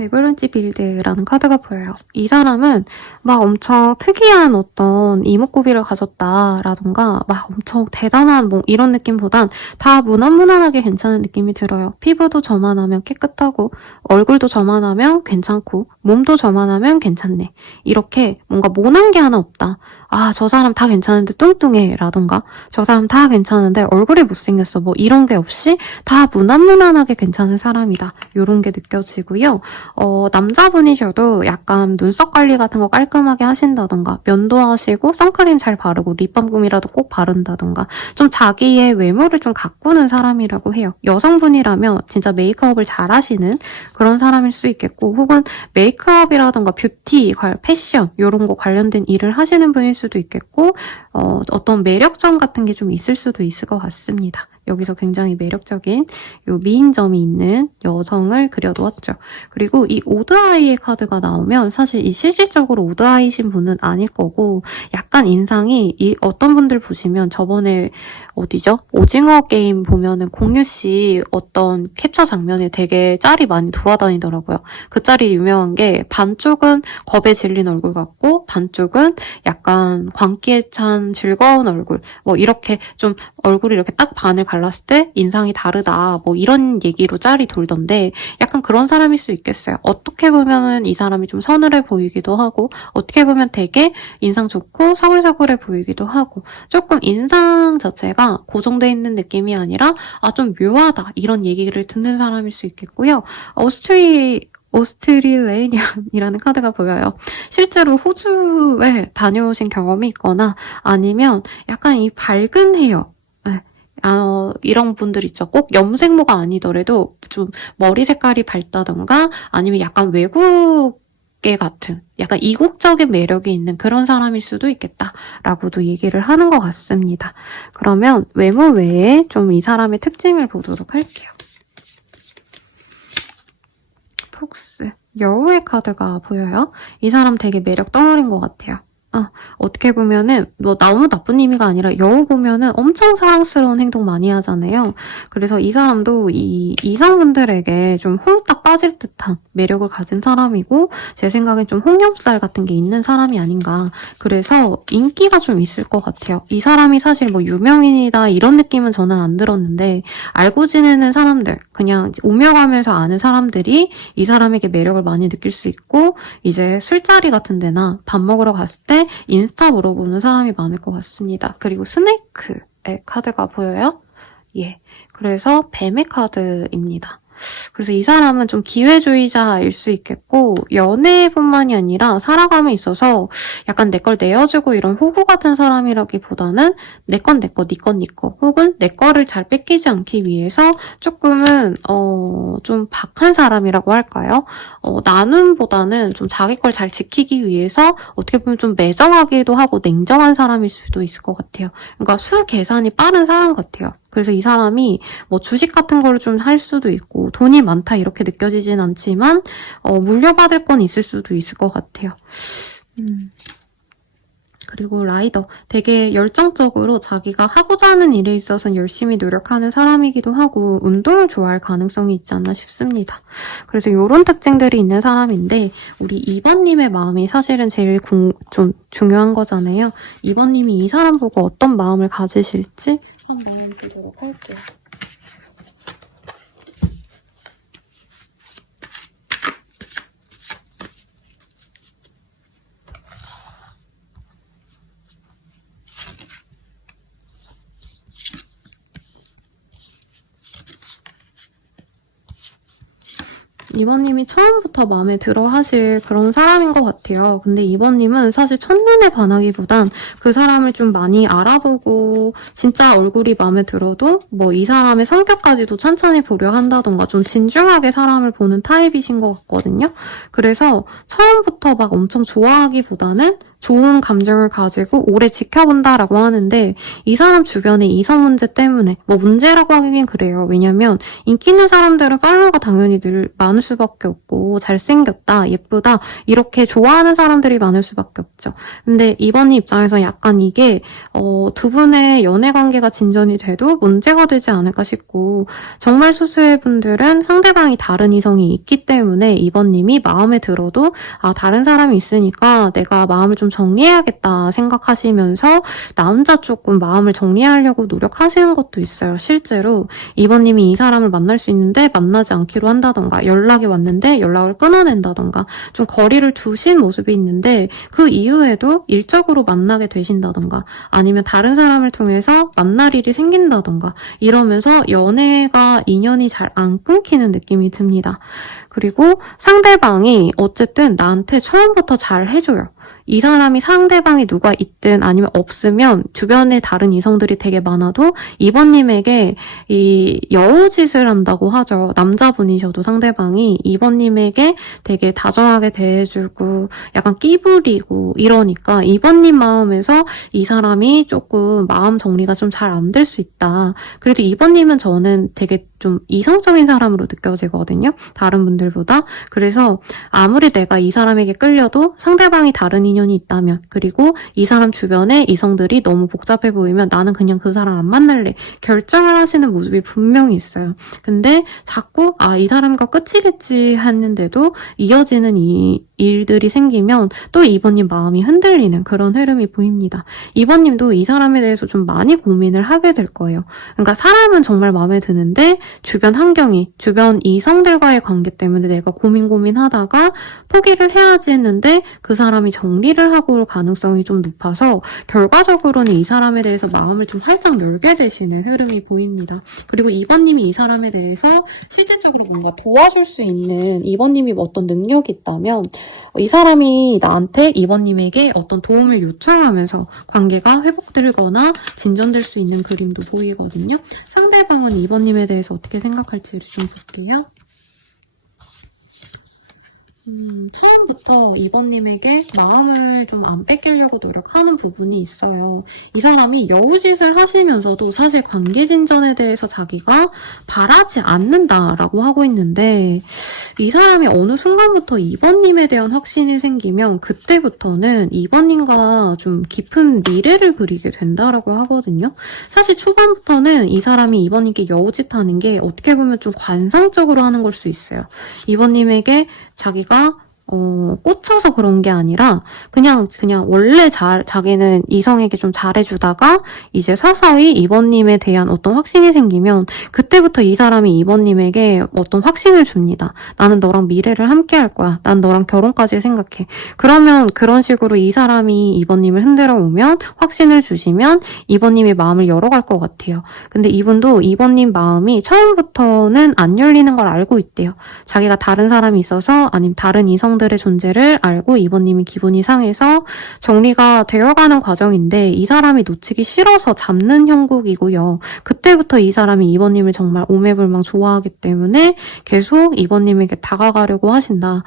에버런지 빌드라는 카드가 보여요. 이 사람은 막 엄청 특이한 어떤 이목구비를 가졌다라던가 막 엄청 대단한 뭐 이런 느낌보단 다 무난무난하게 괜찮은 느낌이 들어요. 피부도 저만하면 깨끗하고 얼굴도 저만하면 괜찮고 몸도 저만하면 괜찮네. 이렇게 뭔가 모난 게 하나 없다. 아, 저 사람 다 괜찮은데 뚱뚱해 라던가 저 사람 다 괜찮은데 얼굴이 못생겼어 뭐 이런 게 없이 다 무난무난하게 괜찮은 사람이다. 이런 게 느껴지고요. 남자분이셔도 약간 눈썹 관리 같은 거 깔끔하게 하신다던가 면도 하시고 선크림 잘 바르고 립밤금이라도 꼭 바른다던가 좀 자기의 외모를 좀 가꾸는 사람이라고 해요. 여성분이라면 진짜 메이크업을 잘 하시는 그런 사람일 수 있겠고 혹은 메이크업이라던가 뷰티, 패션 이런 거 관련된 일을 하시는 분일 수도 있겠고 어떤 매력점 같은 게 좀 있을 수도 있을 것 같습니다. 여기서 굉장히 매력적인 요 미인점이 있는 여성을 그려두었죠. 그리고 이 오드아이의 카드가 나오면 사실 이 실질적으로 오드아이신 분은 아닐 거고 약간 인상이 어떤 분들 보시면 저번에 어디죠? 오징어 게임 보면은 공유씨 어떤 캡처 장면에 되게 짤이 많이 돌아다니더라고요. 그 짤이 유명한 게 반쪽은 겁에 질린 얼굴 같고 반쪽은 약간 광기에 찬 즐거운 얼굴 뭐 이렇게 좀 얼굴이 이렇게 딱 반을 갈랐을 때 인상이 다르다 뭐 이런 얘기로 짤이 돌던데 약간 그런 사람일 수 있겠어요. 어떻게 보면은 이 사람이 좀 서늘해 보이기도 하고 어떻게 보면 되게 인상 좋고 서글서글해 보이기도 하고 조금 인상 자체가 고정돼 있는 느낌이 아니라 좀 묘하다 이런 얘기를 듣는 사람일 수 있겠고요. 오스트리레니언이라는 카드가 보여요. 실제로 호주에 다녀오신 경험이 있거나 아니면 약간 이 밝은 헤어 이런 분들 있죠. 꼭 염색모가 아니더라도 좀 머리 색깔이 밝다던가 아니면 약간 외국계 같은 약간 이국적인 매력이 있는 그런 사람일 수도 있겠다라고도 얘기를 하는 것 같습니다. 그러면 외모 외에 좀 이 사람의 특징을 보도록 할게요. 폭스, 여우의 카드가 보여요. 이 사람 되게 매력 덩어리인 것 같아요. 어떻게 보면은 뭐 너무 나쁜 의미가 아니라 여우 보면은 엄청 사랑스러운 행동 많이 하잖아요. 그래서 이 사람도 이 이성분들에게 좀 홀딱 빠질 듯한 매력을 가진 사람이고 제 생각엔 좀 홍염살 같은 게 있는 사람이 아닌가. 그래서 인기가 좀 있을 것 같아요. 이 사람이 사실 뭐 유명인이다 이런 느낌은 저는 안 들었는데 알고 지내는 사람들 그냥 오며 가면서 아는 사람들이 이 사람에게 매력을 많이 느낄 수 있고 이제 술자리 같은 데나 밥 먹으러 갔을 때 인스타 물어보는 사람이 많을 것 같습니다. 그리고 스네이크의 카드가 보여요? 예. 그래서 뱀의 카드입니다. 그래서 이 사람은 좀 기회주의자일 수 있겠고 연애뿐만이 아니라 살아감에 있어서 약간 내 걸 내어주고 이런 호구 같은 사람이라기보다는 내 건 내 거, 네 건 네 거 혹은 내 거를 잘 뺏기지 않기 위해서 조금은 좀 박한 사람이라고 할까요? 나눔보다는 좀 자기 걸 잘 지키기 위해서 어떻게 보면 좀 매정하기도 하고 냉정한 사람일 수도 있을 것 같아요. 그러니까 수 계산이 빠른 사람 같아요. 그래서 이 사람이 뭐 주식 같은 걸 좀 할 수도 있고 돈이 많다 이렇게 느껴지진 않지만 물려받을 건 있을 수도 있을 것 같아요. 그리고 라이더, 되게 열정적으로 자기가 하고자 하는 일에 있어서는 열심히 노력하는 사람이기도 하고 운동을 좋아할 가능성이 있지 않나 싶습니다. 그래서 이런 특징들이 있는 사람인데 우리 2번님의 마음이 사실은 제일 좀 중요한 거잖아요. 2번님이 이 사람 보고 어떤 마음을 가지실지 한번 보도록 할게요. 2번님이 처음부터 마음에 들어 하실 그런 사람인 것 같아요. 근데 2번님은 사실 첫눈에 반하기보단 그 사람을 좀 많이 알아보고 진짜 얼굴이 마음에 들어도 뭐 이 사람의 성격까지도 천천히 보려 한다던가 좀 진중하게 사람을 보는 타입이신 것 같거든요. 그래서 처음부터 막 엄청 좋아하기보다는 좋은 감정을 가지고 오래 지켜본다라고 하는데 이 사람 주변의 이성 문제 때문에 뭐 문제라고 하긴 그래요. 왜냐면 인기 있는 사람들은 팔로워가 당연히 늘 많을 수밖에 없고 잘생겼다, 예쁘다 이렇게 좋아하는 사람들이 많을 수밖에 없죠. 근데 이번님 입장에서 약간 이게 두 분의 연애 관계가 진전이 돼도 문제가 되지 않을까 싶고 정말 소수의 분들은 상대방이 다른 이성이 있기 때문에 이번님이 마음에 들어도 다른 사람이 있으니까 내가 마음을 좀 정리해야겠다 생각하시면서 나 혼자 조금 마음을 정리하려고 노력하시는 것도 있어요. 실제로 이번님이 이 사람을 만날 수 있는데 만나지 않기로 한다던가 연락이 왔는데 연락을 끊어낸다던가 좀 거리를 두신 모습이 있는데 그 이후에도 일적으로 만나게 되신다던가 아니면 다른 사람을 통해서 만날 일이 생긴다던가 이러면서 연애가 인연이 잘 안 끊기는 느낌이 듭니다. 그리고 상대방이 어쨌든 나한테 처음부터 잘 해줘요. 이 사람이 상대방이 누가 있든 아니면 없으면 주변에 다른 이성들이 되게 많아도 이번님에게 이 여우짓을 한다고 하죠. 남자분이셔도 상대방이 이번님에게 되게 다정하게 대해주고 약간 끼부리고 이러니까 이번님 마음에서 이 사람이 조금 마음 정리가 좀 잘 안 될 수 있다. 그래도 이번님은 저는 되게 좀 이성적인 사람으로 느껴지거든요. 다른 분들보다. 그래서 아무리 내가 이 사람에게 끌려도 상대방이 다른 인연이 있다면 그리고 이 사람 주변에 이성들이 너무 복잡해 보이면 나는 그냥 그 사람 안 만날래. 결정을 하시는 모습이 분명히 있어요. 근데 자꾸 이 사람과 끝이겠지 했는데도 이어지는 이 일들이 생기면 또 이번님 마음이 흔들리는 그런 흐름이 보입니다. 이번님도 이 사람에 대해서 좀 많이 고민을 하게 될 거예요. 그러니까 사람은 정말 마음에 드는데 주변 환경이, 주변 이성들과의 관계 때문에 내가 고민하다가 포기를 해야지 했는데 그 사람이 정리를 하고 올 가능성이 좀 높아서 결과적으로는 이 사람에 대해서 마음을 좀 살짝 열게 되시는 흐름이 보입니다. 그리고 이번님이 이 사람에 대해서 실질적으로 뭔가 도와줄 수 있는 이번님이 어떤 능력이 있다면 이 사람이 나한테 이번님에게 어떤 도움을 요청하면서 관계가 회복되거나 진전될 수 있는 그림도 보이거든요. 상대방은 이번님에 대해서 어떻게 생각할지를 좀 볼게요. 처음부터 이번님에게 마음을 좀 안 뺏기려고 노력하는 부분이 있어요. 이 사람이 여우짓을 하시면서도 사실 관계 진전에 대해서 자기가 바라지 않는다라고 하고 있는데 이 사람이 어느 순간부터 이번님에 대한 확신이 생기면 그때부터는 이번님과 좀 깊은 미래를 그리게 된다라고 하거든요. 사실 초반부터는 이 사람이 이번님께 여우짓하는 게 어떻게 보면 좀 관상적으로 하는 걸 수 있어요. 이번님에게 자기가 꽂혀서 그런 게 아니라 그냥 원래 자기는 이성에게 좀 잘해주다가 이제 서서히 이번님에 대한 어떤 확신이 생기면 그때부터 이 사람이 이번님에게 어떤 확신을 줍니다. 나는 너랑 미래를 함께 할 거야. 난 너랑 결혼까지 생각해. 그러면 그런 식으로 이 사람이 이번님을 흔들어 오면 확신을 주시면 이번님의 마음을 열어갈 것 같아요. 근데 이분도 이번님 마음이 처음부터는 안 열리는 걸 알고 있대요. 자기가 다른 사람이 있어서 아니면 다른 이성 들의 존재를 알고 이번님이 기분이 상해서 정리가 되어가는 과정인데 이 사람이 놓치기 싫어서 잡는 형국이고요. 그때부터 이 사람이 이번님을 정말 오매불망 좋아하기 때문에 계속 이번님에게 다가가려고 하신다.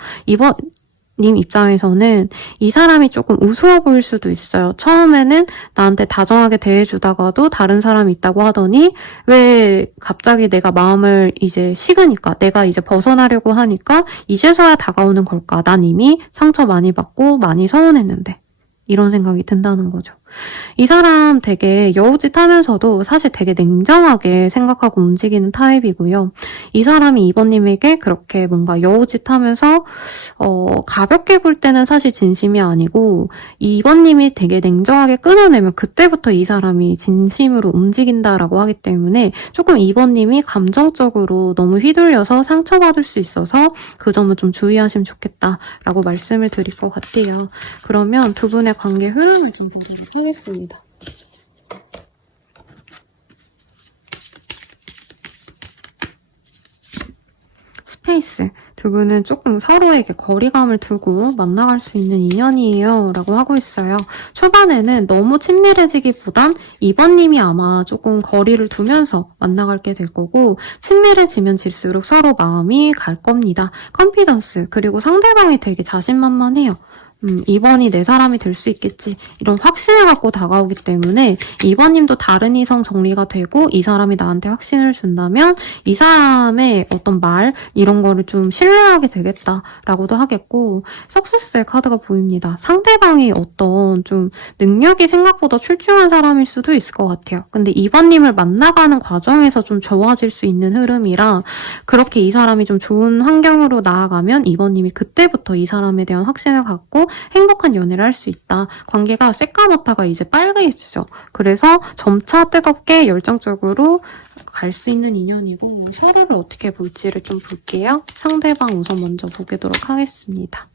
님 입장에서는 이 사람이 조금 우스워 보일 수도 있어요. 처음에는 나한테 다정하게 대해주다가도 다른 사람이 있다고 하더니 왜 갑자기 내가 마음을 이제 식으니까 내가 이제 벗어나려고 하니까 이제서야 다가오는 걸까? 난 이미 상처 많이 받고 많이 서운했는데 이런 생각이 든다는 거죠. 이 사람 되게 여우짓 하면서도 사실 되게 냉정하게 생각하고 움직이는 타입이고요. 이 사람이 이번님에게 그렇게 뭔가 여우짓 하면서 가볍게 볼 때는 사실 진심이 아니고 이번님이 되게 냉정하게 끊어내면 그때부터 이 사람이 진심으로 움직인다라고 하기 때문에 조금 이번님이 감정적으로 너무 휘둘려서 상처받을 수 있어서 그 점은 좀 주의하시면 좋겠다라고 말씀을 드릴 것 같아요. 그러면 두 분의 관계 흐름을 좀 보도록 하겠습니다. 스페이스. 두 분은 조금 서로에게 거리감을 두고 만나갈 수 있는 인연이에요 라고 하고 있어요. 초반에는 너무 친밀해지기보단 2번님이 아마 조금 거리를 두면서 만나갈게 될 거고, 친밀해지면 질수록 서로 마음이 갈 겁니다. 컨피던스, 그리고 상대방이 되게 자신만만해요. 2번이 내 사람이 될 수 있겠지, 이런 확신을 갖고 다가오기 때문에 2번님도 다른 이성 정리가 되고 이 사람이 나한테 확신을 준다면 이 사람의 어떤 말 이런 거를 좀 신뢰하게 되겠다라고도 하겠고, 석세스의 카드가 보입니다. 상대방이 어떤 좀 능력이 생각보다 출중한 사람일 수도 있을 것 같아요. 근데 2번님을 만나가는 과정에서 좀 좋아질 수 있는 흐름이라, 그렇게 이 사람이 좀 좋은 환경으로 나아가면 2번님이 그때부터 이 사람에 대한 확신을 갖고 행복한 연애를 할 수 있다. 관계가 새까맣다가 이제 빨개지죠. 그래서 점차 뜨겁게 열정적으로 갈 수 있는 인연이고, 서로를 어떻게 볼지를 좀 볼게요. 상대방 우선 먼저 보도록 하겠습니다.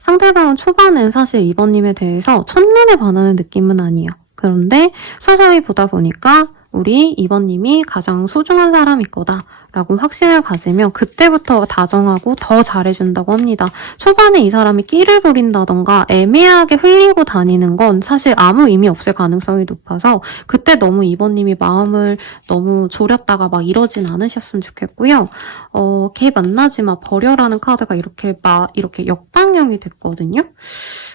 상대방은 초반엔 사실 2번님에 대해서 첫눈에 반하는 느낌은 아니에요. 그런데 서서히 보다 보니까 우리 2번님이 가장 소중한 사람일 거다 라고 확신을 가지면 그때부터 다정하고 더 잘해준다고 합니다. 초반에 이 사람이 끼를 부린다던가 애매하게 흘리고 다니는 건 사실 아무 의미 없을 가능성이 높아서, 그때 너무 2번님이 마음을 너무 졸였다가 막 이러진 않으셨으면 좋겠고요. 걔 만나지 마, 버려라는 카드가 이렇게 역방향이 됐거든요.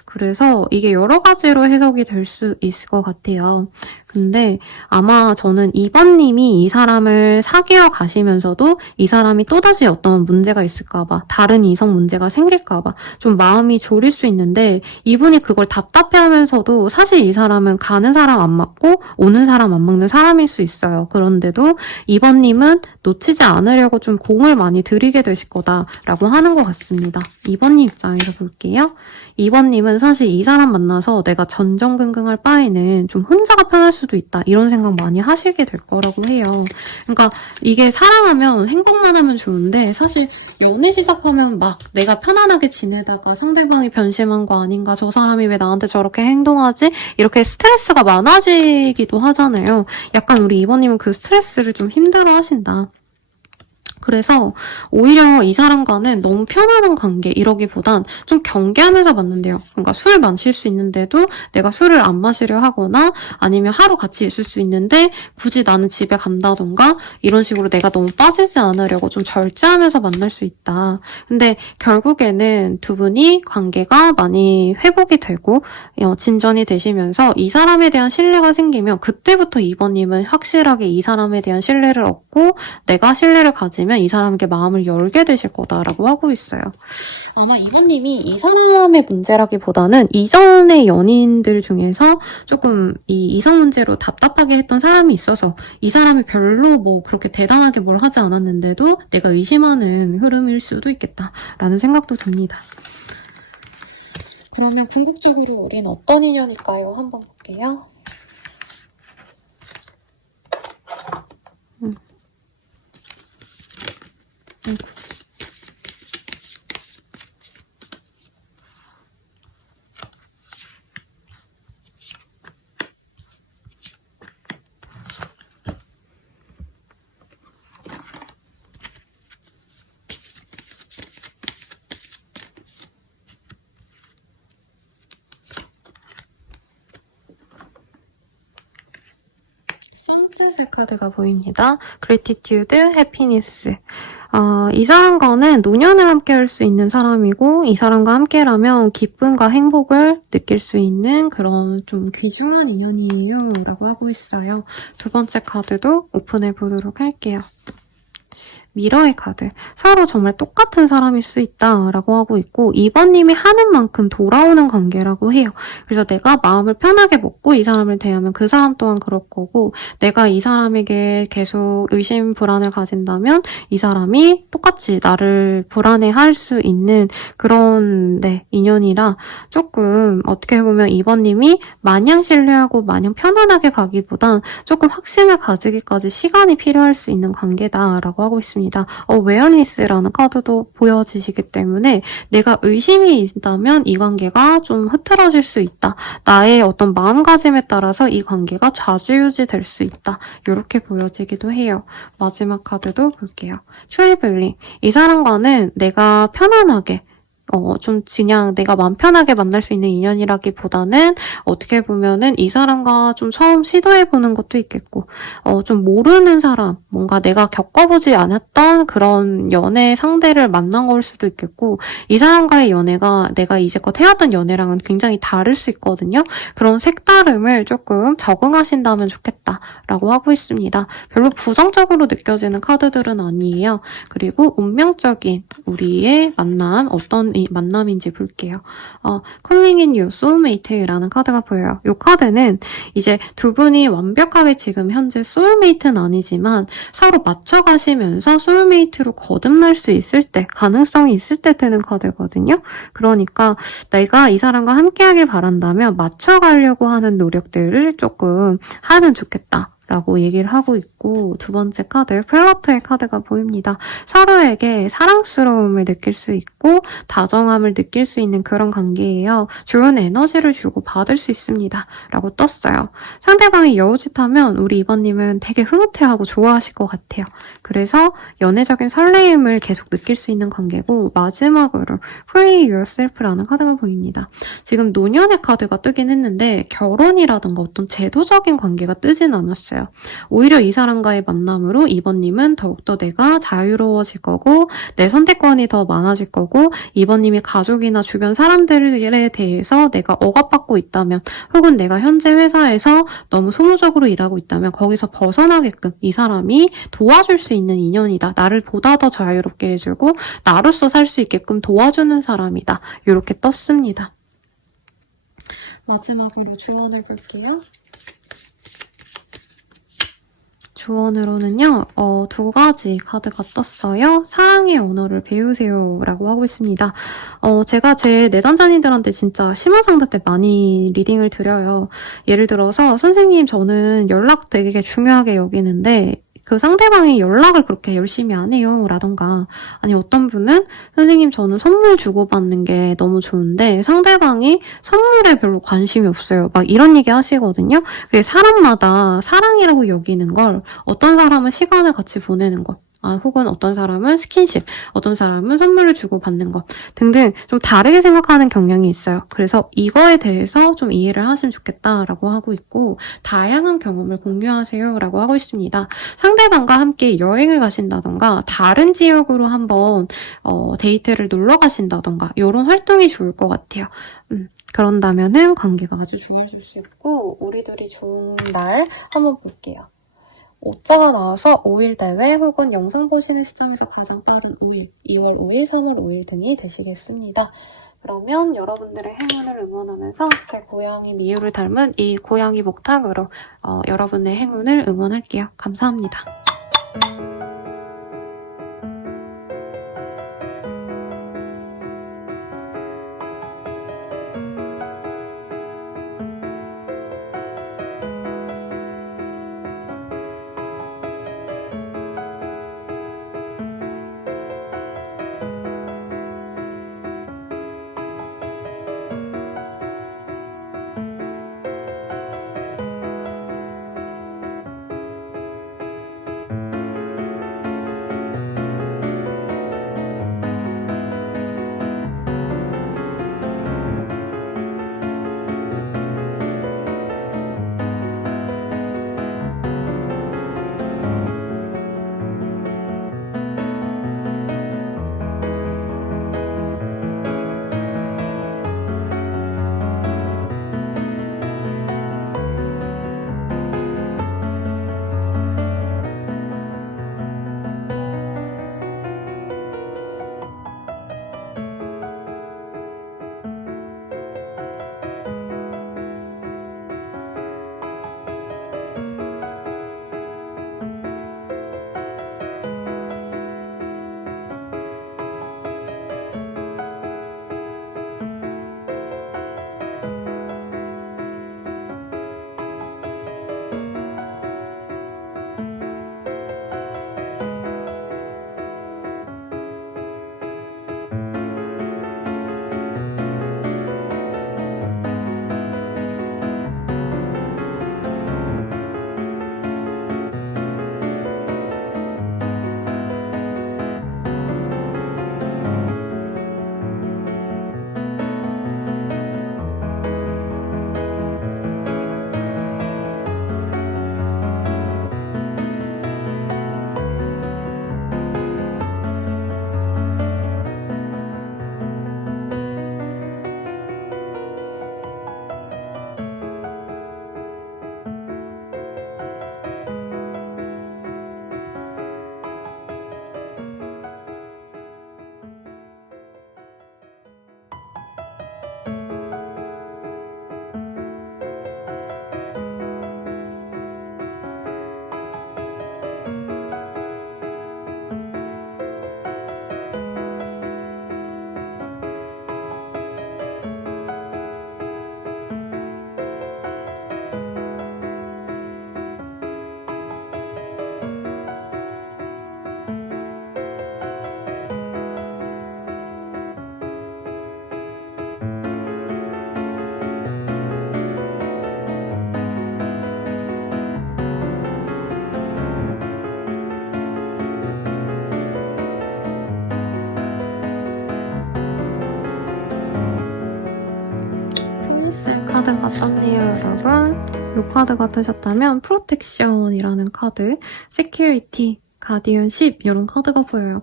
그래서 이게 여러 가지로 해석이 될 수 있을 것 같아요. 근데 아마 저는 2번님이 이 사람을 사귀어 가시면서도 이 사람이 또다시 어떤 문제가 있을까봐, 다른 이성 문제가 생길까봐 좀 마음이 졸일 수 있는데, 이분이 그걸 답답해하면서도 사실 이 사람은 가는 사람 안 맞고 오는 사람 안 맞는 사람일 수 있어요. 그런데도 2번님은 놓치지 않으려고 좀 공을 많이 들이게 되실 거다라고 하는 것 같습니다. 2번님 입장에서 볼게요. 2번님은 사실 이 사람 만나서 내가 전전긍긍할 바에는 좀 혼자가 편할 수도 있다, 이런 생각 많이 하시게 될 거라고 해요. 그러니까 이게 사랑하면 행복만 하면 좋은데, 사실 연애 시작하면 막 내가 편안하게 지내다가 상대방이 변심한 거 아닌가, 저 사람이 왜 나한테 저렇게 행동하지, 이렇게 스트레스가 많아지기도 하잖아요. 약간 우리 2번님은 그 스트레스를 좀 힘들어 하신다. 그래서 오히려 이 사람과는 너무 편안한 관계 이러기보단 좀 경계하면서 만난대요. 그러니까 술 마실 수 있는데도 내가 술을 안 마시려 하거나, 아니면 하루 같이 있을 수 있는데 굳이 나는 집에 간다던가, 이런 식으로 내가 너무 빠지지 않으려고 좀 절제하면서 만날 수 있다. 근데 결국에는 두 분이 관계가 많이 회복이 되고 진전이 되시면서 이 사람에 대한 신뢰가 생기면 그때부터 2번님은 확실하게 이 사람에 대한 신뢰를 얻고 내가 신뢰를 가지면 이 사람에게 마음을 열게 되실 거다라고 하고 있어요. 아마 2번님이 이 사람의 문제라기보다는 이전의 연인들 중에서 조금 이 이성 문제로 답답하게 했던 사람이 있어서 이 사람이 별로 뭐 그렇게 대단하게 뭘 하지 않았는데도 내가 의심하는 흐름일 수도 있겠다라는 생각도 듭니다. 그러면 궁극적으로 우린 어떤 인연일까요? 한번 볼게요. 선셋 카드가 보입니다. 그래티튜드, 해피니스. 이 사람과는 노년을 함께 할 수 있는 사람이고, 이 사람과 함께라면 기쁨과 행복을 느낄 수 있는 그런 좀 귀중한 인연이에요 라고 하고 있어요. 두 번째 카드도 오픈해 보도록 할게요. 미러의 카드. 서로 정말 똑같은 사람일 수 있다라고 하고 있고, 2번님이 하는 만큼 돌아오는 관계라고 해요. 그래서 내가 마음을 편하게 먹고 이 사람을 대하면 그 사람 또한 그럴 거고, 내가 이 사람에게 계속 의심, 불안을 가진다면 이 사람이 똑같이 나를 불안해할 수 있는 그런 인연이라, 조금 어떻게 보면 2번님이 마냥 신뢰하고 마냥 편안하게 가기보단 조금 확신을 가지기까지 시간이 필요할 수 있는 관계다라고 하고 있습니다. 있습니다. awareness라는 카드도 보여지시기 때문에 내가 의심이 있다면 이 관계가 좀 흐트러질 수 있다. 나의 어떤 마음가짐에 따라서 이 관계가 좌지우지될 수 있다. 이렇게 보여지기도 해요. 마지막 카드도 볼게요. 트래블링. 이 사람과는 내가 편안하게 좀 그냥 내가 마음 편하게 만날 수 있는 인연이라기보다는 어떻게 보면은 이 사람과 좀 처음 시도해보는 것도 있겠고, 좀 모르는 사람, 뭔가 내가 겪어보지 않았던 그런 연애 상대를 만난 걸 수도 있겠고, 이 사람과의 연애가 내가 이제껏 해왔던 연애랑은 굉장히 다를 수 있거든요. 그런 색다름을 조금 적응하신다면 좋겠다라고 하고 있습니다. 별로 부정적으로 느껴지는 카드들은 아니에요. 그리고 운명적인 우리의 만남, 어떤 이 만남인지 볼게요. Calling in your soulmate라는 카드가 보여요. 이 카드는 이제 두 분이 완벽하게 지금 현재 soulmate는 아니지만 서로 맞춰가시면서 soulmate로 거듭날 수 있을 때, 가능성이 있을 때 드는 카드거든요. 그러니까 내가 이 사람과 함께하길 바란다면 맞춰가려고 하는 노력들을 조금 하면 좋겠다. 라고 얘기를 하고 있고, 두 번째 카드, 플러터의 카드가 보입니다. 서로에게 사랑스러움을 느낄 수 있고 다정함을 느낄 수 있는 그런 관계예요. 좋은 에너지를 주고 받을 수 있습니다. 라고 떴어요. 상대방이 여우짓하면 우리 이번님은 되게 흐뭇해하고 좋아하실 것 같아요. 그래서 연애적인 설레임을 계속 느낄 수 있는 관계고, 마지막으로 Free Yourself라는 카드가 보입니다. 지금 노년의 카드가 뜨긴 했는데 결혼이라든가 어떤 제도적인 관계가 뜨진 않았어요. 오히려 이 사람과의 만남으로 이번님은 더욱더 내가 자유로워질 거고 내 선택권이 더 많아질 거고, 이번님이 가족이나 주변 사람들에 대해서 내가 억압받고 있다면, 혹은 내가 현재 회사에서 너무 소모적으로 일하고 있다면 거기서 벗어나게끔 이 사람이 도와줄 수 있는 인연이다. 나를 보다 더 자유롭게 해주고 나로서 살 수 있게끔 도와주는 사람이다. 이렇게 떴습니다. 마지막으로 조언을 볼게요. 조언으로는요, 두 가지 카드가 떴어요. 사랑의 언어를 배우세요 라고 하고 있습니다. 제가 제 내담자님들한테 진짜 심화 상담 때 많이 리딩을 드려요. 예를 들어서 선생님 저는 연락 되게 중요하게 여기는데 그 상대방이 연락을 그렇게 열심히 안 해요 라던가, 아니 어떤 분은 선생님 저는 선물 주고받는 게 너무 좋은데 상대방이 선물에 별로 관심이 없어요, 막 이런 얘기 하시거든요. 그게 사람마다 사랑이라고 여기는 걸, 어떤 사람은 시간을 같이 보내는 것, 혹은 어떤 사람은 스킨십, 어떤 사람은 선물을 주고받는 것 등등 좀 다르게 생각하는 경향이 있어요. 그래서 이거에 대해서 좀 이해를 하시면 좋겠다라고 하고 있고, 다양한 경험을 공유하세요라고 하고 있습니다. 상대방과 함께 여행을 가신다던가 다른 지역으로 한번 데이트를 놀러 가신다던가 이런 활동이 좋을 것 같아요. 그런다면은 관계가 아주 좋아질 수 있고, 우리들이 좋은 날 한번 볼게요. 5자가 나와서 5일 대회 혹은 영상 보시는 시점에서 가장 빠른 5일, 2월 5일, 3월 5일 등이 되시겠습니다. 그러면 여러분들의 행운을 응원하면서 제 고양이 미유를 닮은 이 고양이 목탁으로 여러분의 행운을 응원할게요. 감사합니다. 카드가 떴네요, 여러분. 이 카드가 뜨셨다면 프로텍션이라는 카드, 세큐리티, 가디언십 이런 카드가 보여요.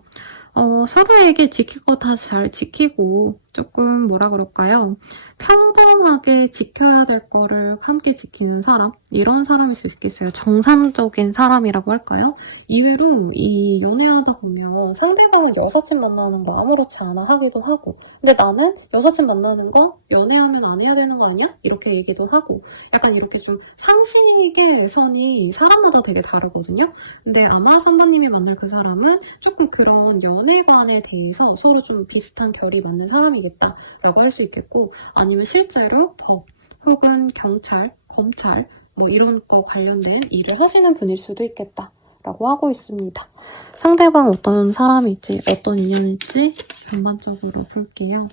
서로에게 지킬 거 다 잘 지키고 조금 뭐라 그럴까요? 평범하게 지켜야 될 거를 함께 지키는 사람? 이런 사람일 수 있겠어요. 정상적인 사람이라고 할까요? 이외로 이 연애하다 보면 상대방은 여사친 만나는 거 아무렇지 않아 하기도 하고 근데 나는 여사친 만나는 거 연애하면 안 해야 되는 거 아니야? 이렇게 얘기도 하고 약간 이렇게 좀 상식의 선이 사람마다 되게 다르거든요. 근데 아마 3번님이 만날 그 사람은 조금 그런 연애관에 대해서 서로 좀 비슷한 결이 맞는 사람이겠다라고 할 수 있겠고 아니면 실제로 법 혹은 경찰, 검찰 뭐 이런 거 관련된 일을 하시는 분일 수도 있겠다라고 하고 있습니다. 상대방 어떤 사람일지 어떤 인연일지 전반적으로 볼게요.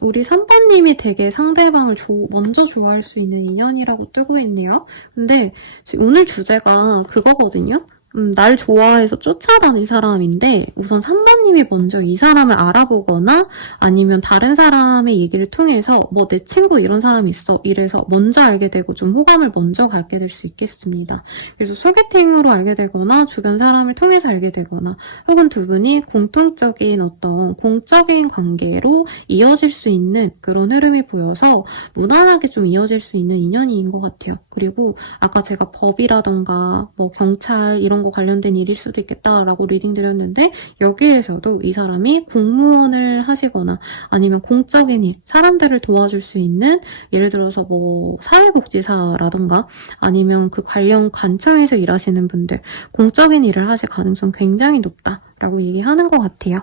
우리 3번님이 되게 상대방을 먼저 좋아할 수 있는 인연이라고 뜨고 있네요. 근데 오늘 주제가 그거거든요. 날 좋아해서 쫓아다닌 사람인데 우선 3번님이 먼저 이 사람을 알아보거나 아니면 다른 사람의 얘기를 통해서 뭐 내 친구 이런 사람이 있어 이래서 먼저 알게 되고 좀 호감을 먼저 갖게 될 수 있겠습니다. 그래서 소개팅으로 알게 되거나 주변 사람을 통해서 알게 되거나 혹은 두 분이 공통적인 어떤 공적인 관계로 이어질 수 있는 그런 흐름이 보여서 무난하게 좀 이어질 수 있는 인연인 것 같아요. 그리고 아까 제가 법이라던가 뭐 경찰 이런 거 관련된 일일 수도 있겠다라고 리딩 드렸는데 여기에서도 이 사람이 공무원을 하시거나 아니면 공적인 일, 사람들을 도와줄 수 있는 예를 들어서 뭐 사회복지사라던가 아니면 그 관련 관청에서 일하시는 분들 공적인 일을 하실 가능성 굉장히 높다라고 얘기하는 것 같아요.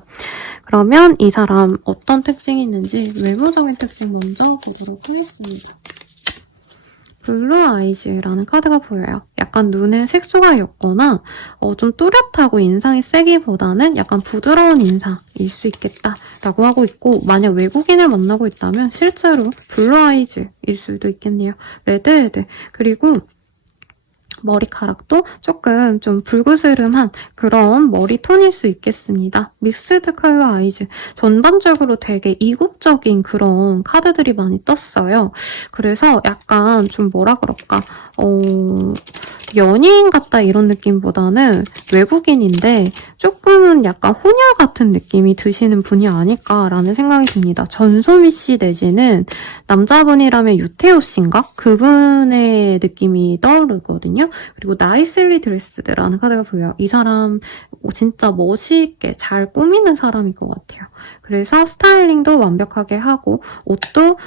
그러면 이 사람 어떤 특징이 있는지 외모적인 특징 먼저 보도록 하겠습니다. 블루 아이즈라는 카드가 보여요. 약간 눈에 색소가 옅거나 좀 뚜렷하고 인상이 세기보다는 약간 부드러운 인상일 수 있겠다라고 하고 있고 만약 외국인을 만나고 있다면 실제로 블루 아이즈일 수도 있겠네요. 레드헤드 그리고 머리카락도 조금 좀 불그스름한 그런 머리톤일 수 있겠습니다. 믹스드 컬러 아이즈. 전반적으로 되게 이국적인 그런 카드들이 많이 떴어요. 그래서 약간 좀 뭐라 그럴까 연예인 같다 이런 느낌보다는 외국인인데 조금은 약간 호녀 같은 느낌이 드시는 분이 아닐까라는 생각이 듭니다. 전소미 씨 내지는 남자분이라면 유태호 씨인가? 그분의 느낌이 떠오르거든요. 그리고 나이슬리 드레스드라는 카드가 보여요. 이 사람 진짜 멋있게 잘 꾸미는 사람일 것 같아요. 그래서 스타일링도 완벽하게 하고 옷도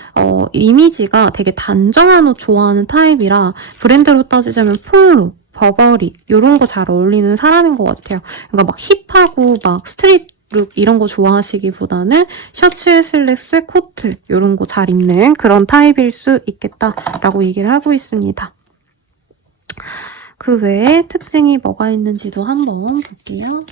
이미지가 되게 단정한 옷 좋아하는 타입이라 브랜드로 따지자면 폴로, 버버리 이런 거 잘 어울리는 사람인 것 같아요. 그러니까 막 힙하고 막 스트릿 룩 이런 거 좋아하시기보다는 셔츠, 슬랙스, 코트 이런 거 잘 입는 그런 타입일 수 있겠다라고 얘기를 하고 있습니다. 그 외에 특징이 뭐가 있는지도 한번 볼게요.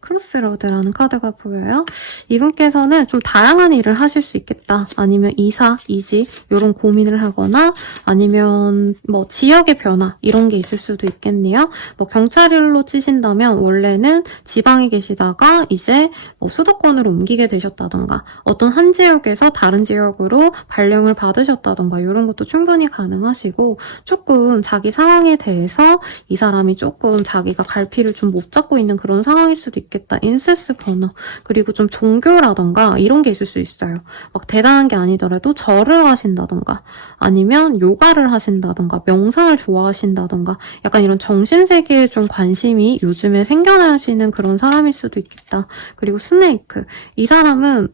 크로스로드라는 카드가 보여요. 이분께서는 좀 다양한 일을 하실 수 있겠다. 아니면 이사, 이직 이런 고민을 하거나 아니면 뭐 지역의 변화 이런 게 있을 수도 있겠네요. 뭐 경찰 일로 치신다면 원래는 지방에 계시다가 이제 뭐 수도권으로 옮기게 되셨다던가 어떤 한 지역에서 다른 지역으로 발령을 받으셨다던가 이런 것도 충분히 가능하시고 조금 자기 상황에 대해서 이 사람이 조금 자기가 갈피를 좀 못 잡고 있는 그런 상황일 수도 있겠다. 인세스 번호 그리고 좀 종교라던가 이런 게 있을 수 있어요. 막 대단한 게 아니더라도 절을 하신다던가 아니면 요가를 하신다던가 명상을 좋아하신다던가 약간 이런 정신세계에 좀 관심이 요즘에 생겨나시는 그런 사람일 수도 있겠다. 그리고 스네이크 이 사람은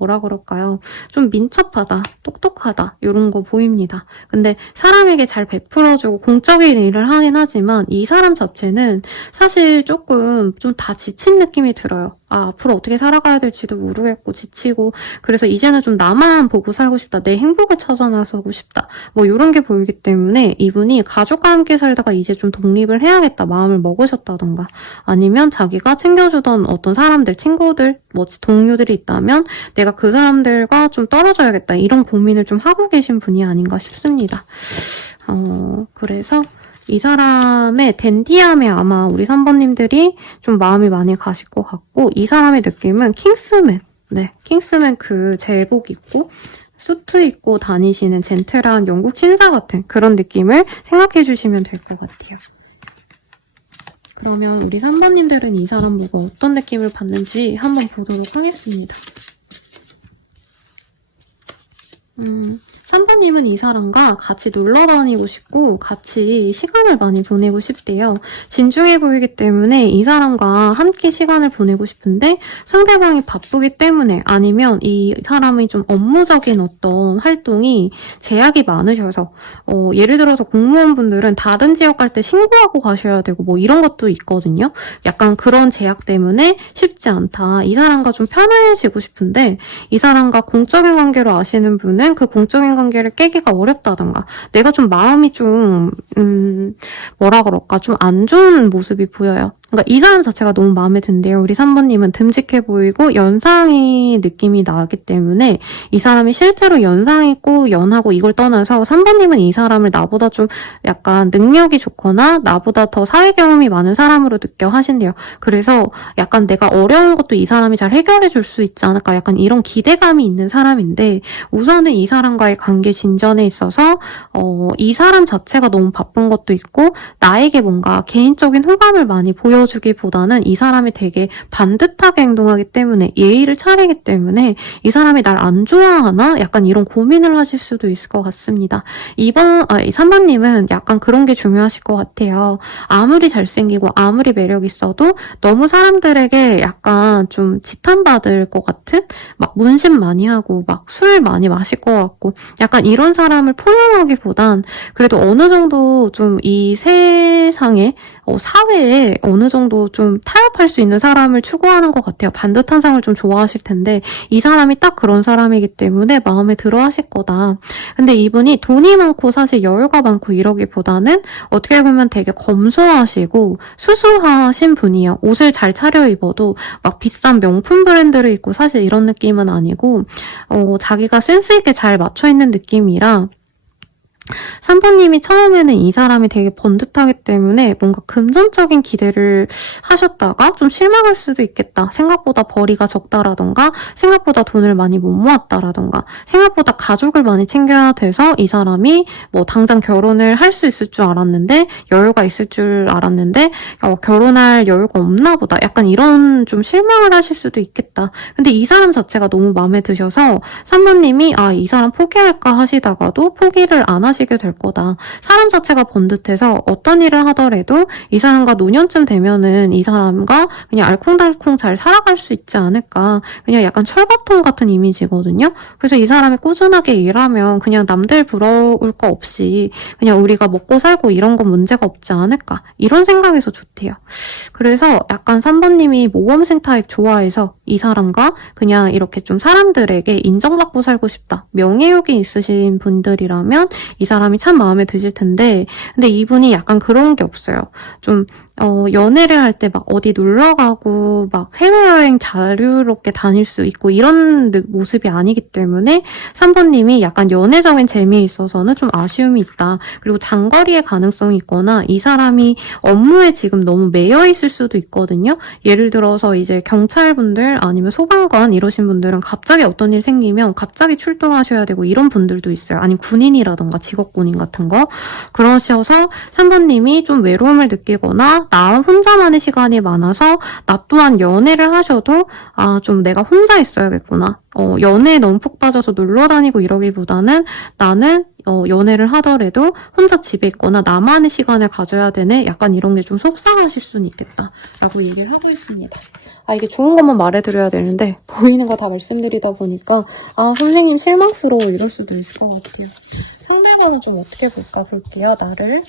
뭐라 그럴까요? 좀 민첩하다, 똑똑하다 이런 거 보입니다. 근데 사람에게 잘 베풀어주고 공적인 일을 하긴 하지만 이 사람 자체는 사실 조금 좀 다 지친 느낌이 들어요. 앞으로 어떻게 살아가야 될지도 모르겠고 지치고 그래서 이제는 좀 나만 보고 살고 싶다. 내 행복을 찾아 나서고 싶다. 뭐 이런 게 보이기 때문에 이분이 가족과 함께 살다가 이제 좀 독립을 해야겠다 마음을 먹으셨다던가 아니면 자기가 챙겨주던 어떤 사람들, 친구들, 뭐 동료들이 있다면 내가 그 사람들과 좀 떨어져야겠다 이런 고민을 좀 하고 계신 분이 아닌가 싶습니다. 그래서 이 사람의 댄디함에 아마 우리 3번님들이 좀 마음이 많이 가실 것 같고, 이 사람의 느낌은 킹스맨. 네, 킹스맨 그 제복 입고 수트 입고 다니시는 젠틀한 영국 신사 같은 그런 느낌을 생각해 주시면 될 것 같아요. 그러면 우리 3번님들은 이 사람 보고 어떤 느낌을 받는지 한번 보도록 하겠습니다. 3번님은 이 사람과 같이 놀러 다니고 싶고 같이 시간을 많이 보내고 싶대요. 진중해 보이기 때문에 이 사람과 함께 시간을 보내고 싶은데 상대방이 바쁘기 때문에 아니면 이 사람이 좀 업무적인 어떤 활동이 제약이 많으셔서 예를 들어서 공무원분들은 다른 지역 갈 때 신고하고 가셔야 되고 뭐 이런 것도 있거든요. 약간 그런 제약 때문에 쉽지 않다. 이 사람과 좀 편해지고 싶은데 이 사람과 공적인 관계로 아시는 분은 그 공적인 관계를 깨기가 어렵다던가 내가 좀 마음이 좀 뭐라 그럴까 좀 안 좋은 모습이 보여요. 그러니까 이 사람 자체가 너무 마음에 든대요. 우리 3번님은 듬직해 보이고 연상이 느낌이 나기 때문에 이 사람이 실제로 연상 있고 연하고 이걸 떠나서 3번님은 이 사람을 나보다 좀 약간 능력이 좋거나 나보다 더 사회 경험이 많은 사람으로 느껴 하신대요. 그래서 약간 내가 어려운 것도 이 사람이 잘 해결해 줄 수 있지 않을까 약간 이런 기대감이 있는 사람인데 우선은 이 사람과의 관계 진전에 있어서 이 사람 자체가 너무 바쁜 것도 있고 나에게 뭔가 개인적인 호감을 많이 보여주기보다는 이 사람이 되게 반듯하게 행동하기 때문에 예의를 차리기 때문에 이 사람이 날 안 좋아하나? 약간 이런 고민을 하실 수도 있을 것 같습니다. 3번님은 약간 그런 게 중요하실 것 같아요. 아무리 잘생기고 아무리 매력 있어도 너무 사람들에게 약간 좀 지탄받을 것 같은 막 문신 많이 하고 막 술 많이 마실 것 같고 약간 이런 사람을 포용하기보단 그래도 어느 정도 좀 이 세상에 사회에 어느 정도 좀 타협할 수 있는 사람을 추구하는 것 같아요. 반듯한 상을 좀 좋아하실 텐데 이 사람이 딱 그런 사람이기 때문에 마음에 들어 하실 거다. 근데 이분이 돈이 많고 사실 여유가 많고 이러기보다는 어떻게 보면 되게 검소하시고 수수하신 분이에요. 옷을 잘 차려 입어도 막 비싼 명품 브랜드를 입고 사실 이런 느낌은 아니고 자기가 센스 있게 잘 맞춰 있는 느낌이라 3번님이 처음에는 이 사람이 되게 번듯하기 때문에 뭔가 금전적인 기대를 하셨다가 좀 실망할 수도 있겠다. 생각보다 벌이가 적다라던가 생각보다 돈을 많이 못 모았다라던가 생각보다 가족을 많이 챙겨야 돼서 이 사람이 뭐 당장 결혼을 할 수 있을 줄 알았는데 여유가 있을 줄 알았는데 결혼할 여유가 없나 보다. 약간 이런 좀 실망을 하실 수도 있겠다. 근데 이 사람 자체가 너무 마음에 드셔서 3번님이 이 사람 포기할까 하시다가도 포기를 안 하시게 될 거다. 사람 자체가 번듯해서 어떤 일을 하더라도 이 사람과 노년쯤 되면은 이 사람과 그냥 알콩달콩 잘 살아갈 수 있지 않을까. 그냥 약간 철밥통 같은 이미지거든요. 그래서 이 사람이 꾸준하게 일하면 그냥 남들 부러울 거 없이 그냥 우리가 먹고 살고 이런 건 문제가 없지 않을까. 이런 생각에서 좋대요. 그래서 약간 3번님이 모범생 타입 좋아해서 이 사람과 그냥 이렇게 좀 사람들에게 인정받고 살고 싶다. 명예욕이 있으신 분들이라면 이 사람이 참 마음에 드실 텐데 근데 이분이 약간 그런 게 없어요. 좀 연애를 할 때 막 어디 놀러 가고 막 해외여행 자유롭게 다닐 수 있고 이런 모습이 아니기 때문에 3번님이 약간 연애적인 재미에 있어서는 좀 아쉬움이 있다. 그리고 장거리의 가능성이 있거나 이 사람이 업무에 지금 너무 매여 있을 수도 있거든요. 예를 들어서 이제 경찰분들 아니면 소방관 이러신 분들은 갑자기 어떤 일 생기면 갑자기 출동하셔야 되고 이런 분들도 있어요. 아니면 군인이라던가 직업군인 같은 거. 그러셔서 3번님이 좀 외로움을 느끼거나 나 혼자만의 시간이 많아서 나 또한 연애를 하셔도 좀 내가 혼자 있어야겠구나. 연애에 너무 푹 빠져서 놀러 다니고 이러기보다는 나는 연애를 하더라도 혼자 집에 있거나 나만의 시간을 가져야 되네. 약간 이런 게 좀 속상하실 수는 있겠다. 라고 얘기를 하고 있습니다. 이게 좋은 것만 말해드려야 되는데 보이는 거 다 말씀드리다 보니까 선생님 실망스러워 이럴 수도 있을 것 같아요. 상대방은 좀 어떻게 볼게요. 나를.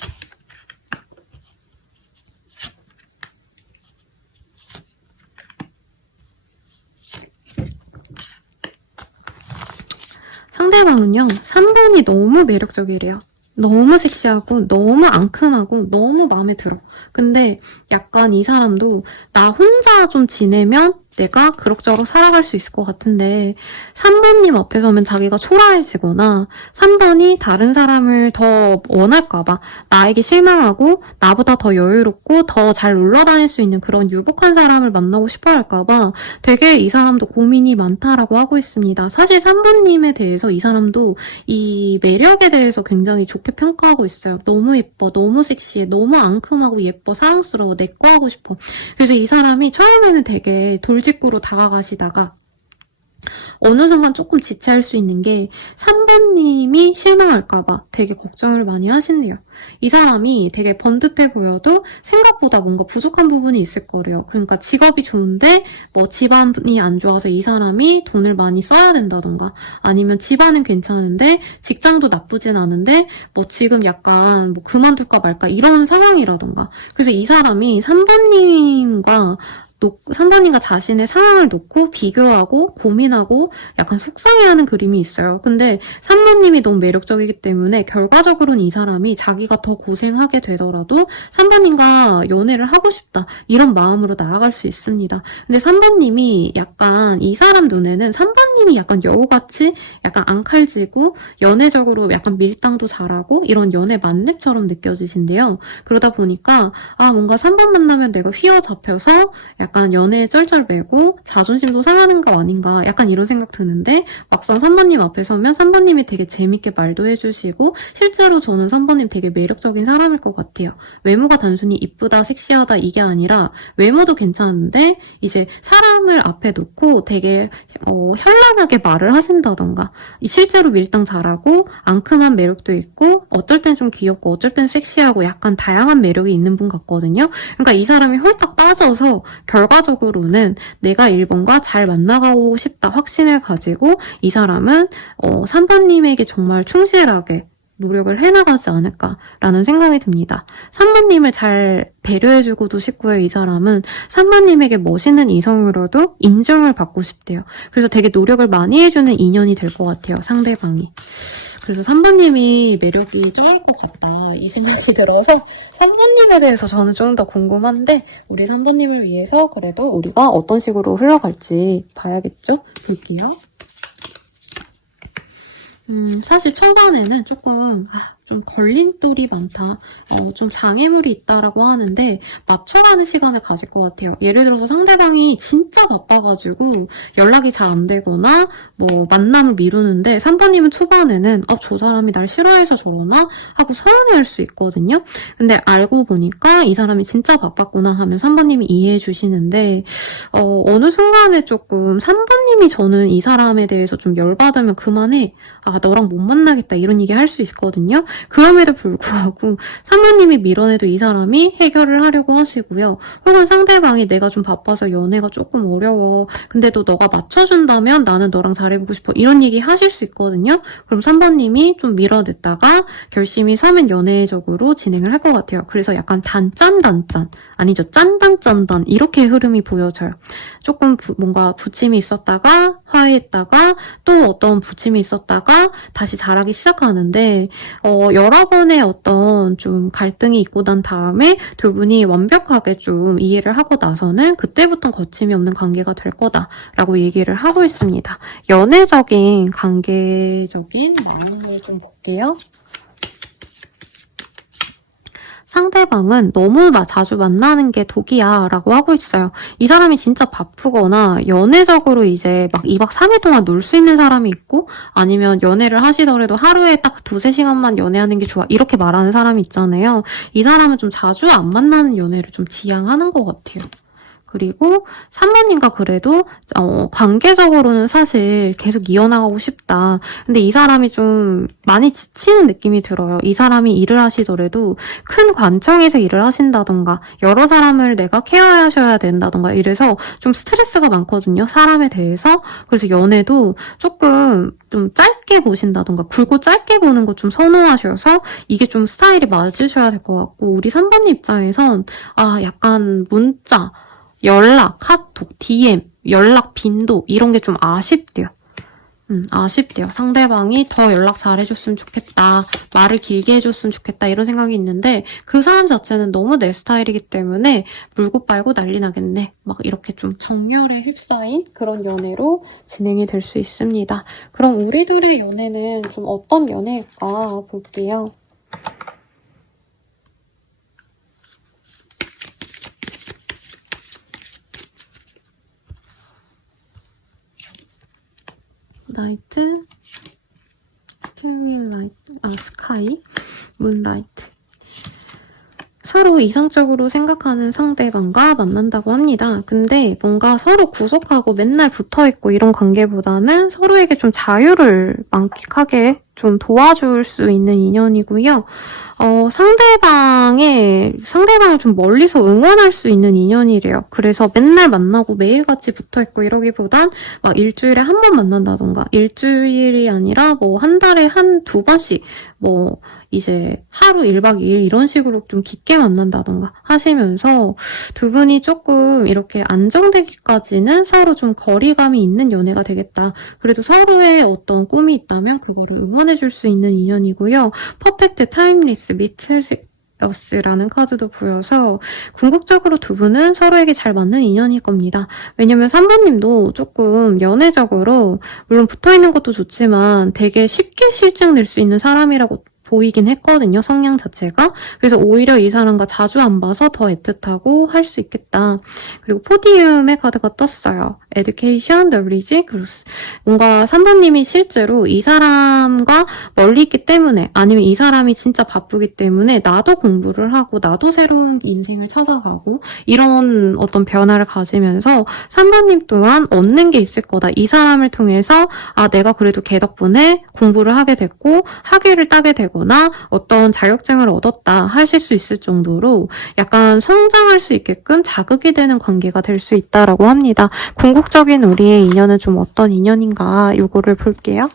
상대방은요, 3번이 너무 매력적이래요. 너무 섹시하고 너무 앙큼하고 너무 마음에 들어. 근데 약간 이 사람도 나 혼자 좀 지내면 내가 그럭저럭 살아갈 수 있을 것 같은데 3번님 앞에 서면 자기가 초라해지거나 3번이 다른 사람을 더 원할까봐 나에게 실망하고 나보다 더 여유롭고 더 잘 놀러 다닐 수 있는 그런 유복한 사람을 만나고 싶어 할까봐 되게 이 사람도 고민이 많다라고 하고 있습니다. 사실 3번님에 대해서 이 사람도 이 매력에 대해서 굉장히 좋게 평가하고 있어요. 너무 예뻐, 너무 섹시해, 너무 앙큼하고 예뻐, 사랑스러워, 내 거 하고 싶어. 그래서 이 사람이 처음에는 되게 돌직구로 다가가시다가 어느 순간 조금 지체할 수 있는 게 3번님이 실망할까봐 되게 걱정을 많이 하신대요. 이 사람이 되게 번듯해 보여도 생각보다 뭔가 부족한 부분이 있을 거래요. 그러니까 직업이 좋은데 뭐 집안이 안 좋아서 이 사람이 돈을 많이 써야 된다던가 아니면 집안은 괜찮은데 직장도 나쁘진 않은데 뭐 지금 약간 뭐 그만둘까 말까 이런 상황이라던가. 그래서 이 사람이 3번님과 자신의 상황을 놓고 비교하고 고민하고 약간 속상해하는 그림이 있어요. 근데 3번님이 너무 매력적이기 때문에 결과적으로는 이 사람이 자기가 더 고생하게 되더라도 3번님과 연애를 하고 싶다 이런 마음으로 나아갈 수 있습니다. 근데 3번님이 약간 이 사람 눈에는 3번님이 약간 여우같이 약간 앙칼지고 연애적으로 약간 밀당도 잘하고 이런 연애 만렙처럼 느껴지신데요. 그러다 보니까 뭔가 3번 만나면 내가 휘어잡혀서 약간 연애에 쩔쩔매고 자존심도 상하는 거 아닌가 약간 이런 생각 드는데 막상 3번님 앞에 서면 3번님이 되게 재밌게 말도 해주시고 실제로 저는 3번님 되게 매력적인 사람일 것 같아요. 외모가 단순히 이쁘다 섹시하다 이게 아니라 외모도 괜찮은데 이제 사람을 앞에 놓고 되게 현란하게 말을 하신다던가 실제로 밀당 잘하고 앙큼한 매력도 있고 어떨 땐 좀 귀엽고 어쩔 땐 섹시하고 약간 다양한 매력이 있는 분 같거든요. 그러니까 이 사람이 홀딱 빠져서 결과적으로는 내가 1번과 잘 만나가고 싶다 확신을 가지고 이 사람은 3번님에게 정말 충실하게 노력을 해나가지 않을까라는 생각이 듭니다. 3번님을 잘 배려해주고도 싶고요. 이 사람은 3번님에게 멋있는 이성으로도 인정을 받고 싶대요. 그래서 되게 노력을 많이 해주는 인연이 될 것 같아요. 상대방이. 그래서 3번님이 매력이 쩔을 것 같다 이 생각이 들어서 3번님에 대해서 저는 좀 더 궁금한데 우리 3번님을 위해서 그래도 우리가 어떤 식으로 흘러갈지 봐야겠죠? 볼게요. 사실 초반에는 조금 좀 걸림돌이 많다, 좀 장애물이 있다라고 하는데 맞춰가는 시간을 가질 것 같아요. 예를 들어서 상대방이 진짜 바빠가지고 연락이 잘 안 되거나 뭐 만남을 미루는데 3번님은 초반에는 저 사람이 날 싫어해서 저러나 하고 서운해할 수 있거든요. 근데 알고 보니까 이 사람이 진짜 바빴구나 하면 3번님이 이해해 주시는데 어느 순간에 조금 3번님이 저는 이 사람에 대해서 좀 열받으면 그만해, 너랑 못 만나겠다 이런 얘기 할 수 있거든요. 그럼에도 불구하고 3번님이 밀어내도 이 사람이 해결을 하려고 하시고요. 혹은 상대방이 내가 좀 바빠서 연애가 조금 어려워, 근데도 너가 맞춰준다면 나는 너랑 잘해보고 싶어 이런 얘기 하실 수 있거든요. 그럼 3번님이 좀 밀어냈다가 결심이 서면 연애적으로 진행을 할 것 같아요. 그래서 약간 단짠 아니죠, 짠단 이렇게 흐름이 보여져요. 조금 뭔가 부침이 있었다가 화해했다가 또 어떤 부침이 있었다가 다시 잘하기 시작하는데 여러 번의 어떤 좀 갈등이 있고 난 다음에 두 분이 완벽하게 좀 이해를 하고 나서는 그때부터는 거침이 없는 관계가 될 거다라고 얘기를 하고 있습니다. 연애적인 관계적인 내용을 좀 볼게요. 상대방은 너무 자주 만나는 게 독이야 라고 하고 있어요. 이 사람이 진짜 바쁘거나 연애적으로 이제 막 2박 3일 동안 놀 수 있는 사람이 있고 아니면 연애를 하시더라도 하루에 딱 2-3시간만 연애하는 게 좋아 이렇게 말하는 사람이 있잖아요. 이 사람은 좀 자주 안 만나는 연애를 좀 지향하는 것 같아요. 그리고 3번님과 그래도 관계적으로는 사실 계속 이어나가고 싶다. 근데 이 사람이 좀 많이 지치는 느낌이 들어요. 이 사람이 일을 하시더라도 큰 관청에서 일을 하신다던가 여러 사람을 내가 케어하셔야 된다던가 이래서 좀 스트레스가 많거든요. 사람에 대해서. 그래서 연애도 조금 좀 짧게 보신다던가 굵고 짧게 보는 거 좀 선호하셔서 이게 좀 스타일이 맞으셔야 될 것 같고 우리 3번님 입장에선 약간 문자 연락, 카톡, DM, 연락 빈도 이런 게 좀 아쉽대요. 아쉽대요. 상대방이 더 연락 잘해줬으면 좋겠다. 말을 길게 해줬으면 좋겠다. 이런 생각이 있는데 그 사람 자체는 너무 내 스타일이기 때문에 물고 빨고 난리 나겠네. 막 이렇게 좀 정열에 휩싸인 그런 연애로 진행이 될 수 있습니다. 그럼 우리 둘의 연애는 좀 어떤 연애일까 볼게요. 나이트, 스타일라이트, 스카이, 문라이트. 서로 이상적으로 생각하는 상대방과 만난다고 합니다. 근데 뭔가 서로 구속하고 맨날 붙어있고 이런 관계보다는 서로에게 좀 자유를 만끽하게 좀 도와줄 수 있는 인연이고요. 상대방을 좀 멀리서 응원할 수 있는 인연이래요. 그래서 맨날 만나고 매일같이 붙어있고 이러기보단 막 일주일에 한 번 만난다던가 일주일이 아니라 뭐 한 달에 두 번씩 뭐 이제 하루 1박 2일 이런 식으로 좀 깊게 만난다던가 하시면서 두 분이 조금 이렇게 안정되기까지는 서로 좀 거리감이 있는 연애가 되겠다. 그래도 서로의 어떤 꿈이 있다면 그거를 응원해줄 수 있는 인연이고요. 퍼펙트 타임리스 미틀스라는 카드도 보여서 궁극적으로 두 분은 서로에게 잘 맞는 인연일 겁니다. 왜냐면 3번님도 조금 연애적으로 물론 붙어있는 것도 좋지만 되게 쉽게 실증 낼 수 있는 사람이라고 보이긴 했거든요. 성향 자체가. 그래서 오히려 이 사람과 자주 안 봐서 더 애틋하고 할 수 있겠다. 그리고 포디움의 카드가 떴어요. Education, Knowledge, Growth. 뭔가 3번님이 실제로 이 사람과 멀리 있기 때문에 아니면 이 사람이 진짜 바쁘기 때문에 나도 공부를 하고 나도 새로운 인생을 찾아가고 이런 어떤 변화를 가지면서 3번님 또한 얻는 게 있을 거다. 이 사람을 통해서 내가 그래도 걔 덕분에 공부를 하게 됐고 학위를 따게 되고 어떤 자격증을 얻었다 하실 수 있을 정도로 약간 성장할 수 있게끔 자극이 되는 관계가 될 수 있다라고 합니다. 궁극적인 우리의 인연은 좀 어떤 인연인가 요거를 볼게요.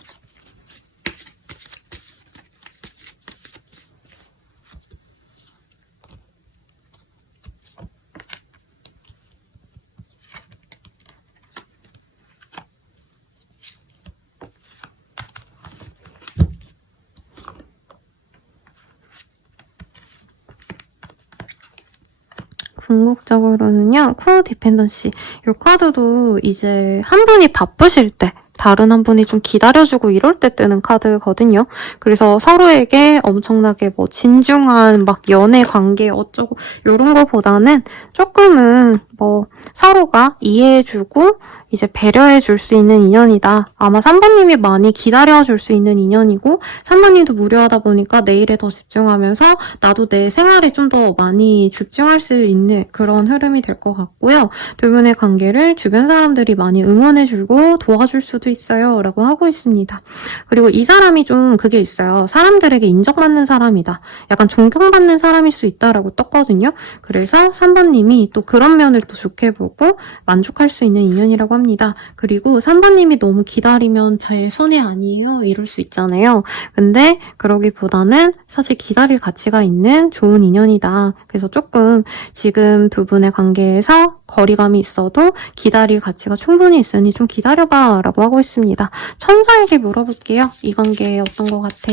궁극적으로는요, 코어 디펜던시. 이 카드도 이제 한 분이 바쁘실 때, 다른 한 분이 좀 기다려주고 이럴 때 뜨는 카드거든요. 그래서 서로에게 엄청나게 뭐 진중한 막 연애 관계 어쩌고 이런 거보다는 조금은 뭐 서로가 이해해주고 이제 배려해줄 수 있는 인연이다. 아마 3번님이 많이 기다려줄 수 있는 인연이고 3번님도 무료하다 보니까 내 일에 더 집중하면서 나도 내 생활에 좀 더 많이 집중할 수 있는 그런 흐름이 될 것 같고요. 두 분의 관계를 주변 사람들이 많이 응원해주고 도와줄 수도 있어요. 라고 하고 있습니다. 그리고 이 사람이 좀 그게 있어요. 사람들에게 인정받는 사람이다. 약간 존경받는 사람일 수 있다라고 떴거든요. 그래서 3번님이 또 그런 면을 또 좋게 보고 만족할 수 있는 인연이라고 합니다. 그리고 3번님이 너무 기다리면 제 손해 아니에요? 이럴 수 있잖아요. 근데 그러기보다는 사실 기다릴 가치가 있는 좋은 인연이다. 그래서 조금 지금 두 분의 관계에서 거리감이 있어도 기다릴 가치가 충분히 있으니 좀 기다려봐 라고 하고 있습니다. 천사에게 물어볼게요. 이 관계 어떤 것 같아?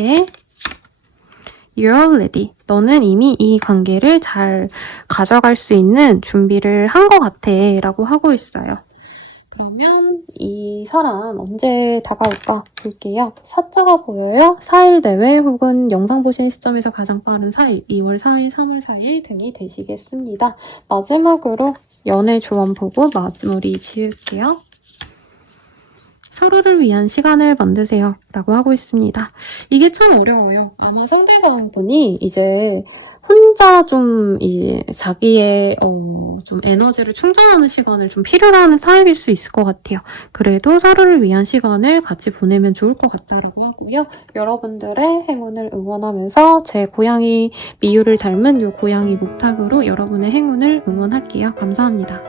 You're ready. 너는 이미 이 관계를 잘 가져갈 수 있는 준비를 한 것 같아 라고 하고 있어요. 그러면 이 사람 언제 다가올까 볼게요. 사자가 보여요. 4일 내외 혹은 영상 보시는 시점에서 가장 빠른 4일, 2월 4일, 3월 4일 등이 되시겠습니다. 마지막으로 연애 조언 보고 마무리 지을게요. 서로를 위한 시간을 만드세요. 라고 하고 있습니다. 이게 참 어려워요. 아마 상대방분이 이제 혼자 좀 자기의 좀 에너지를 충전하는 시간을 좀 필요로 하는 타입일 수 있을 것 같아요. 그래도 서로를 위한 시간을 같이 보내면 좋을 것 같다고 하고요. 여러분들의 행운을 응원하면서 제 고양이 미유를 닮은 이 고양이 목탁으로 여러분의 행운을 응원할게요. 감사합니다.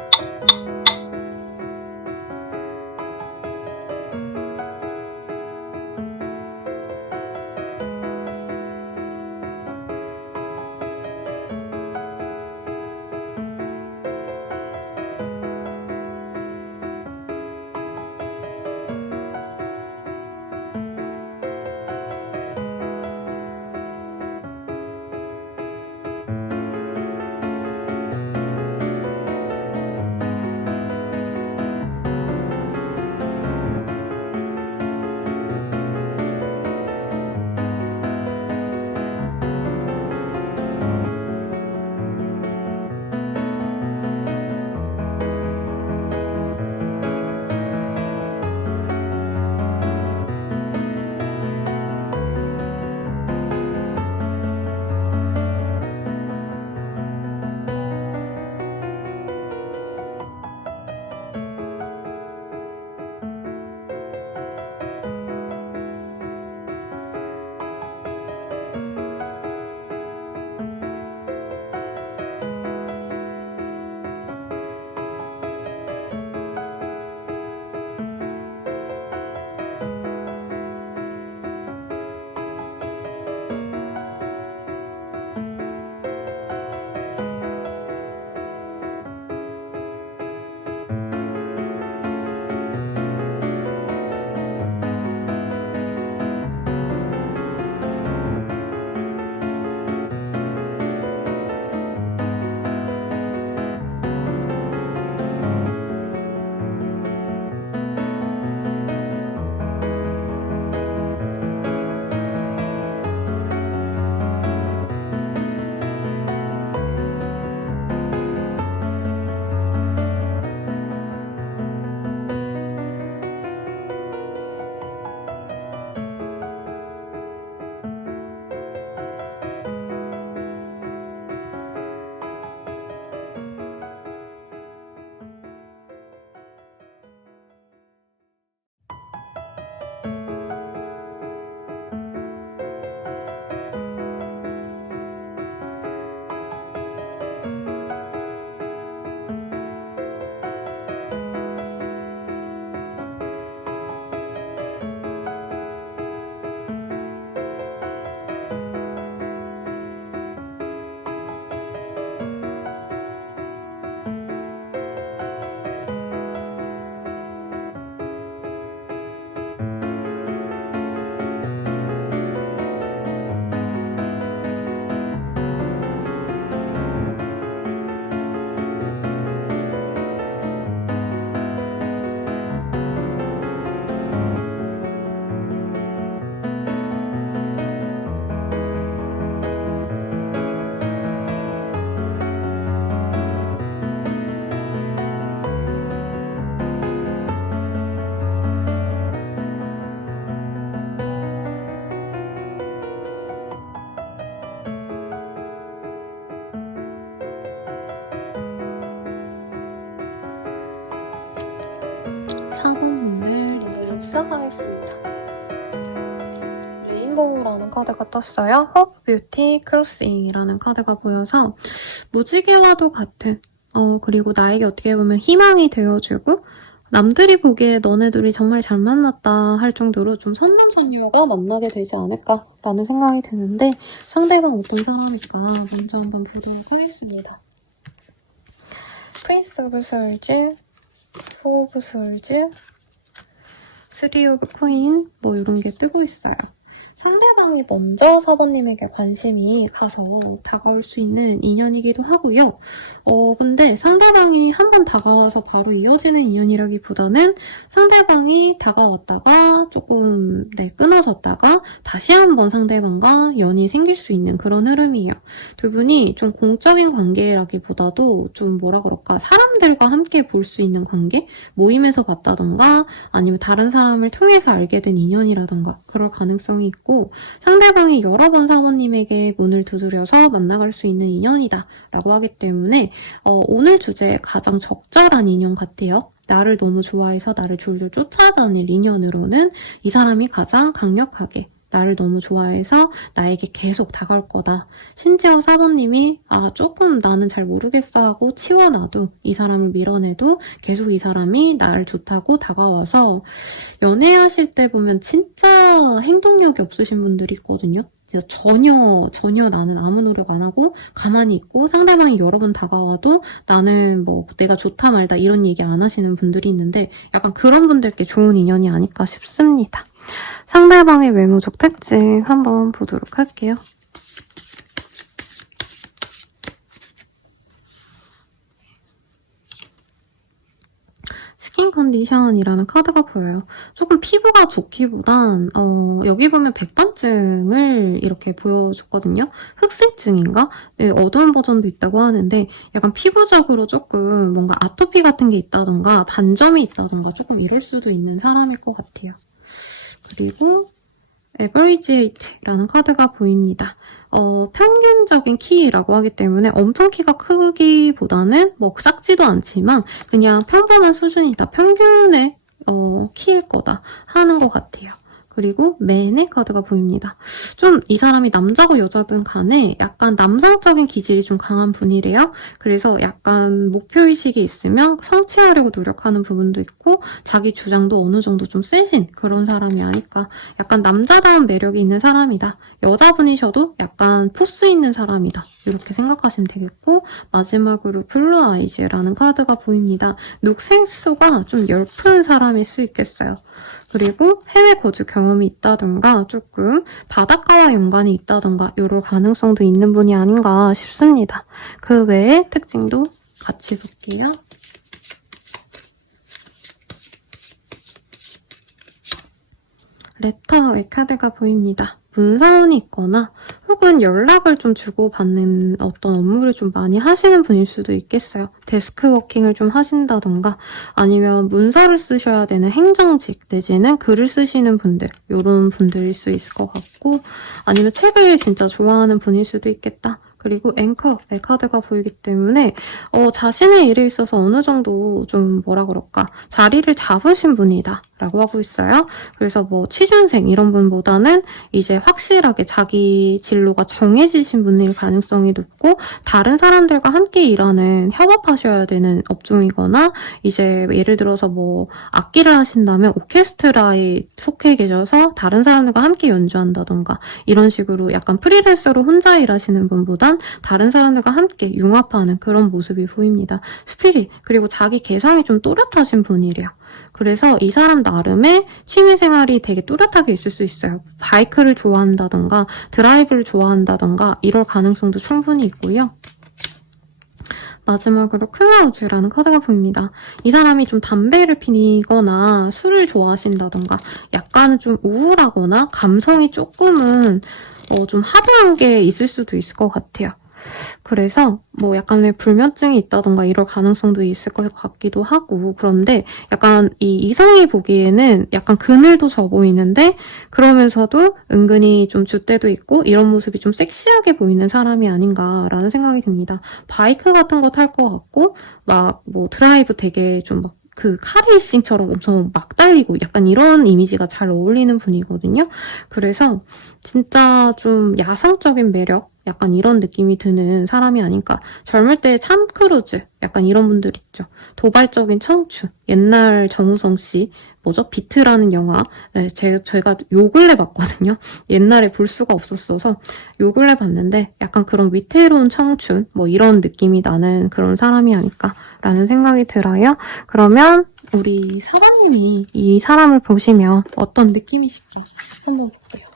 시작하겠습니다. 레인보우라는 카드가 떴어요. Hope, Beauty, Crossing이라는 카드가 보여서 무지개와도 같은 그리고 나에게 어떻게 보면 희망이 되어주고 남들이 보기에 너네 둘이 정말 잘 만났다 할 정도로 좀 선남선녀가 만나게 되지 않을까라는 생각이 드는데 상대방 어떤 사람일까 먼저 한번 보도록 하겠습니다. 프린스 오브 솔즈, 포 오브 솔즈, 쓰리 오브 코인 뭐 이런 게 뜨고 있어요. 상대방이 먼저 사번님에게 관심이 가서 다가올 수 있는 인연이기도 하고요. 근데 상대방이 한 번 다가와서 바로 이어지는 인연이라기보다는 상대방이 다가왔다가 조금 끊어졌다가 다시 한번 상대방과 연이 생길 수 있는 그런 흐름이에요. 두 분이 좀 공적인 관계라기보다도 좀 뭐라 그럴까 사람들과 함께 볼 수 있는 관계? 모임에서 봤다던가 아니면 다른 사람을 통해서 알게 된 인연이라던가 그럴 가능성이 있고 상대방이 여러 번 사모님에게 문을 두드려서 만나갈 수 있는 인연이다 라고 하기 때문에 오늘 주제에 가장 적절한 인연 같아요. 나를 너무 좋아해서 나를 졸졸 쫓아다닐 인연으로는 이 사람이 가장 강력하게 나를 너무 좋아해서 나에게 계속 다가올 거다. 심지어 사모님이 조금 나는 잘 모르겠어 하고 치워놔도 이 사람을 밀어내도 계속 이 사람이 나를 좋다고 다가와서 연애하실 때 보면 진짜 행동력이 없으신 분들이 있거든요. 진짜 전혀 나는 아무 노력 안 하고 가만히 있고 상대방이 여러 번 다가와도 나는 뭐 내가 좋다 말다 이런 얘기 안 하시는 분들이 있는데 약간 그런 분들께 좋은 인연이 아닐까 싶습니다. 상대방의 외모적 특징 한번 보도록 할게요. 스킨 컨디션이라는 카드가 보여요. 조금 피부가 좋기보단 여기 보면 백반증을 이렇게 보여줬거든요. 흑색증인가? 네, 어두운 버전도 있다고 하는데 약간 피부적으로 조금 뭔가 아토피 같은 게 있다던가 반점이 있다던가 조금 이럴 수도 있는 사람일 것 같아요. 그리고 Average라는 카드가 보입니다. 평균적인 키라고 하기 때문에 엄청 키가 크기보다는 뭐 작지도 않지만 그냥 평범한 수준이다. 평균의 키일 거다 하는 것 같아요. 그리고 맨의 카드가 보입니다. 좀 이 사람이 남자고 여자든 간에 약간 남성적인 기질이 좀 강한 분이래요. 그래서 약간 목표의식이 있으면 성취하려고 노력하는 부분도 있고 자기 주장도 어느 정도 좀 세신 그런 사람이 아닐까. 약간 남자다운 매력이 있는 사람이다. 여자분이셔도 약간 포스 있는 사람이다. 이렇게 생각하시면 되겠고 마지막으로 블루 아이즈라는 카드가 보입니다. 녹색소가 좀 열픈 사람일 수 있겠어요. 그리고 해외 거주 경험이 있다던가 조금 바닷가와 연관이 있다던가 이럴 가능성도 있는 분이 아닌가 싶습니다. 그 외의 특징도 같이 볼게요. 레터의 카드가 보입니다. 문사원이 있거나 혹은 연락을 좀 주고받는 어떤 업무를 좀 많이 하시는 분일 수도 있겠어요. 데스크워킹을 좀 하신다던가 아니면 문서를 쓰셔야 되는 행정직 내지는 글을 쓰시는 분들 이런 분들일 수 있을 것 같고 아니면 책을 진짜 좋아하는 분일 수도 있겠다. 그리고 앵커의 카드가 보이기 때문에 자신의 일에 있어서 어느 정도 좀 뭐라 그럴까 자리를 잡으신 분이다 라고 하고 있어요. 그래서 뭐 취준생 이런 분보다는 이제 확실하게 자기 진로가 정해지신 분일 가능성이 높고 다른 사람들과 함께 일하는 협업하셔야 되는 업종이거나 이제 예를 들어서 뭐 악기를 하신다면 오케스트라에 속해 계셔서 다른 사람들과 함께 연주한다던가 이런 식으로 약간 프리랜서로 혼자 일하시는 분보단 다른 사람들과 함께 융합하는 그런 모습이 보입니다. 스피릿 그리고 자기 개성이 좀 또렷하신 분이래요. 그래서 이 사람 나름의 취미생활이 되게 또렷하게 있을 수 있어요. 바이크를 좋아한다던가 드라이브를 좋아한다던가 이럴 가능성도 충분히 있고요. 마지막으로 클라우즈라는 카드가 보입니다. 이 사람이 좀 담배를 피거나 술을 좋아하신다던가 약간은 좀 우울하거나 감성이 조금은 좀 하드한 게 있을 수도 있을 것 같아요. 그래서 뭐 약간의 불면증이 있다던가 이럴 가능성도 있을 것 같기도 하고 그런데 약간 이 이성이 보기에는 약간 그늘도 져 보이는데 그러면서도 은근히 좀 줏대도 있고 이런 모습이 좀 섹시하게 보이는 사람이 아닌가라는 생각이 듭니다. 바이크 같은 거 탈 것 같고 막 뭐 드라이브 되게 좀 막 그 카레이싱처럼 엄청 막 달리고 약간 이런 이미지가 잘 어울리는 분이거든요. 그래서 진짜 좀 야성적인 매력? 약간 이런 느낌이 드는 사람이 아닐까. 젊을 때 참 크루즈 약간 이런 분들 있죠. 도발적인 청춘. 옛날 정우성 씨 뭐죠? 비트라는 영화. 네, 저희가 요 근래 봤거든요. 옛날에 볼 수가 없었어서 요 근래 봤는데 약간 그런 위태로운 청춘 뭐 이런 느낌이 나는 그런 사람이 아닐까라는 생각이 들어요. 그러면 우리 사장님이 이 사람을 보시면 어떤 느낌이실까 한번 볼게요.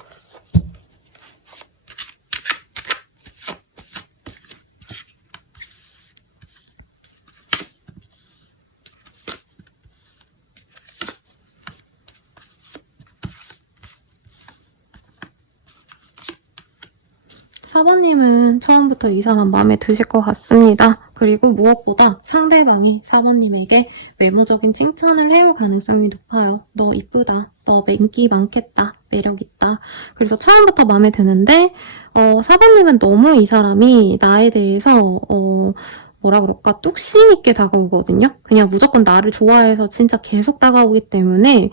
사번님은 처음부터 이 사람 마음에 드실 것 같습니다. 그리고 무엇보다 상대방이 사번님에게 외모적인 칭찬을 해올 가능성이 높아요. 너 이쁘다. 너 인기 많겠다. 매력있다. 그래서 처음부터 마음에 드는데 사번님은 너무 이 사람이 나에 대해서 뭐라 그럴까 뚝심 있게 다가오거든요. 그냥 무조건 나를 좋아해서 진짜 계속 다가오기 때문에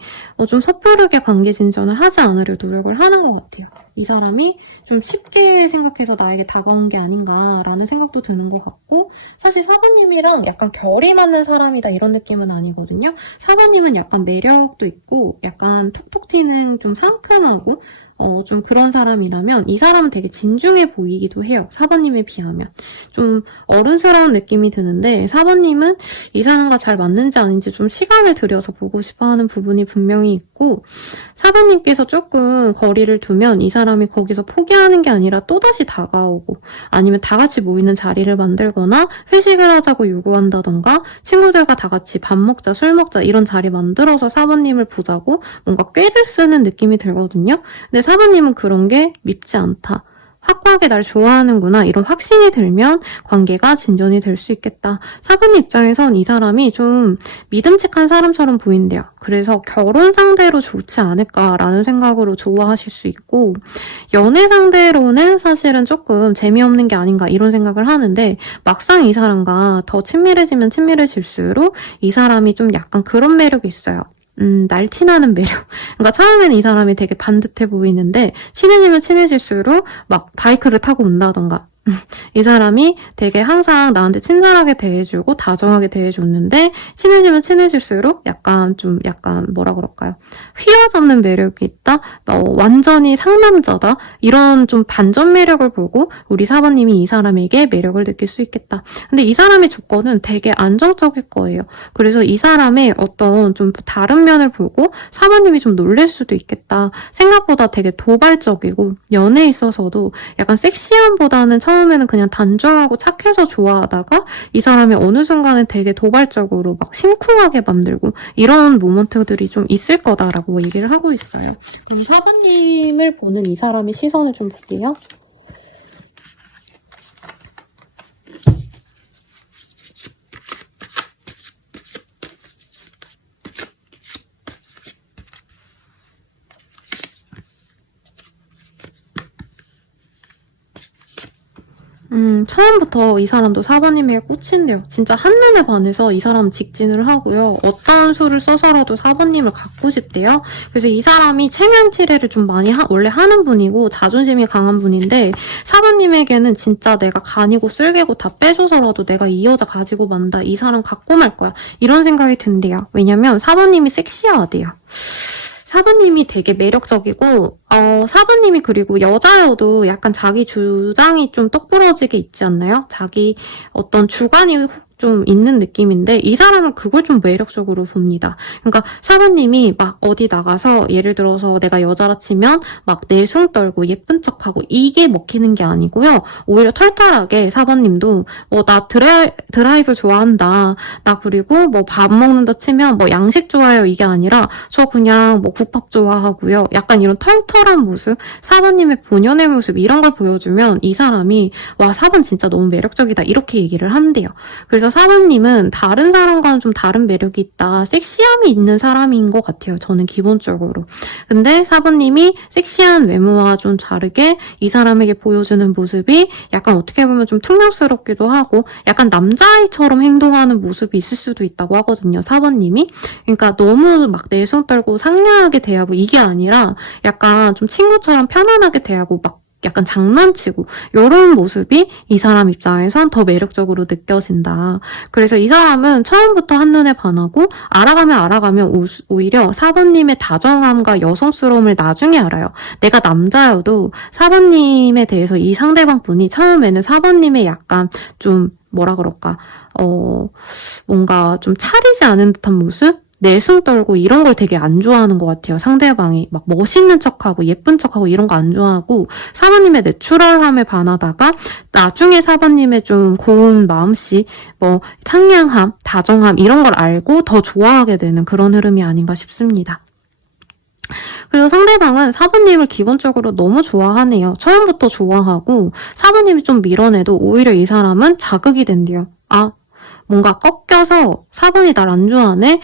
좀 섣부르게 관계 진전을 하지 않으려 노력을 하는 것 같아요. 이 사람이 좀 쉽게 생각해서 나에게 다가온 게 아닌가라는 생각도 드는 것 같고 사실 사번님이랑 약간 결이 맞는 사람이다 이런 느낌은 아니거든요. 사번님은 약간 매력도 있고 약간 톡톡 튀는 좀 상큼하고 좀 그런 사람이라면 이 사람은 되게 진중해 보이기도 해요. 4번님에 비하면. 좀 어른스러운 느낌이 드는데 4번님은 이 사람과 잘 맞는지 아닌지 좀 시간을 들여서 보고 싶어하는 부분이 분명히 있고 4번님께서 조금 거리를 두면 이 사람이 거기서 포기하는 게 아니라 또다시 다가오고 아니면 다 같이 모이는 자리를 만들거나 회식을 하자고 요구한다던가 친구들과 다 같이 밥 먹자 술 먹자 이런 자리 만들어서 4번님을 보자고 뭔가 꾀를 쓰는 느낌이 들거든요. 근데 사부님은 그런 게 밉지 않다. 확고하게 날 좋아하는구나 이런 확신이 들면 관계가 진전이 될 수 있겠다. 사부님 입장에선 이 사람이 좀 믿음직한 사람처럼 보인대요. 그래서 결혼 상대로 좋지 않을까라는 생각으로 좋아하실 수 있고 연애 상대로는 사실은 조금 재미없는 게 아닌가 이런 생각을 하는데 막상 이 사람과 더 친밀해지면 친밀해질수록 이 사람이 좀 약간 그런 매력이 있어요. 날티나는 매력. 그러니까 처음에는 이 사람이 되게 반듯해 보이는데 친해지면 친해질수록 막 바이크를 타고 온다던가 이 사람이 되게 항상 나한테 친절하게 대해주고 다정하게 대해줬는데 친해지면 친해질수록 약간 뭐라 그럴까요? 휘어잡는 매력이 있다? 완전히 상남자다? 이런 좀 반전 매력을 보고 우리 사부님이 이 사람에게 매력을 느낄 수 있겠다. 근데 이 사람의 조건은 되게 안정적일 거예요. 그래서 이 사람의 어떤 좀 다른 면을 보고 사부님이 좀 놀랄 수도 있겠다. 생각보다 되게 도발적이고 연애에 있어서도 약간 섹시함보다는 처음에는 그냥 단정하고 착해서 좋아하다가 이 사람이 어느 순간에 되게 도발적으로 막 심쿵하게 만들고 이런 모먼트들이 좀 있을 거다라고 얘기를 하고 있어요. 그럼 사부님을 보는 이 사람의 시선을 좀 볼게요. 처음부터 이 사람도 사부님에게 꽂힌대요. 진짜 한눈에 반해서 이 사람 직진을 하고요. 어떤 수를 써서라도 사부님을 갖고 싶대요. 그래서 이 사람이 체면치레를 좀 많이 원래 하는 분이고 자존심이 강한 분인데 사부님에게는 진짜 내가 간이고 쓸개고 다 빼줘서라도 내가 이 여자 가지고 만다. 이 사람 갖고 말 거야. 이런 생각이 든대요. 왜냐면 사부님이 섹시하대요. 사부님이 되게 매력적이고 사부님이 그리고 여자여도 약간 자기 주장이 좀 똑부러지게 있지 않나요? 자기 어떤 주관이 좀 있는 느낌인데 이 사람은 그걸 좀 매력적으로 봅니다. 그러니까 사부님이 막 어디 나가서 예를 들어서 내가 여자라 치면 막 내숭 떨고 예쁜 척하고 이게 먹히는 게 아니고요. 오히려 털털하게 사부님도 나 드라이브 좋아한다. 나 그리고 뭐 밥 먹는다 치면 뭐 양식 좋아해요 이게 아니라 저 그냥 뭐 국밥 좋아하고요. 약간 이런 털털한 모습 사부님의 본연의 모습 이런 걸 보여주면 이 사람이 와 사부는 진짜 너무 매력적이다 이렇게 얘기를 한대요. 그래서 4번님은 다른 사람과는 좀 다른 매력이 있다. 섹시함이 있는 사람인 것 같아요. 저는 기본적으로. 근데 4번님이 섹시한 외모와 좀 다르게 이 사람에게 보여주는 모습이 약간 어떻게 보면 좀 퉁명스럽기도 하고 약간 남자아이처럼 행동하는 모습이 있을 수도 있다고 하거든요. 4번님이. 그러니까 너무 막 내숭 떨고 상냥하게 대하고 이게 아니라 약간 좀 친구처럼 편안하게 대하고 막 약간 장난치고 이런 모습이 이 사람 입장에선 더 매력적으로 느껴진다. 그래서 이 사람은 처음부터 한눈에 반하고 알아가면 오히려 4번님의 다정함과 여성스러움을 나중에 알아요. 내가 남자여도 4번님에 대해서 이 상대방 분이 처음에는 4번님의 약간 좀 뭐라 그럴까 뭔가 좀 차리지 않은 듯한 모습? 내숭 떨고 이런 걸 되게 안 좋아하는 것 같아요. 상대방이 막 멋있는 척하고 예쁜 척하고 이런 거 안 좋아하고 4번님의 내추럴함에 반하다가 나중에 4번님의 좀 고운 마음씨 뭐 상냥함, 다정함 이런 걸 알고 더 좋아하게 되는 그런 흐름이 아닌가 싶습니다. 그리고 상대방은 4번님을 기본적으로 너무 좋아하네요. 처음부터 좋아하고 4번님이 좀 밀어내도 오히려 이 사람은 자극이 된대요. 뭔가 꺾여서 4번이 날 안 좋아하네?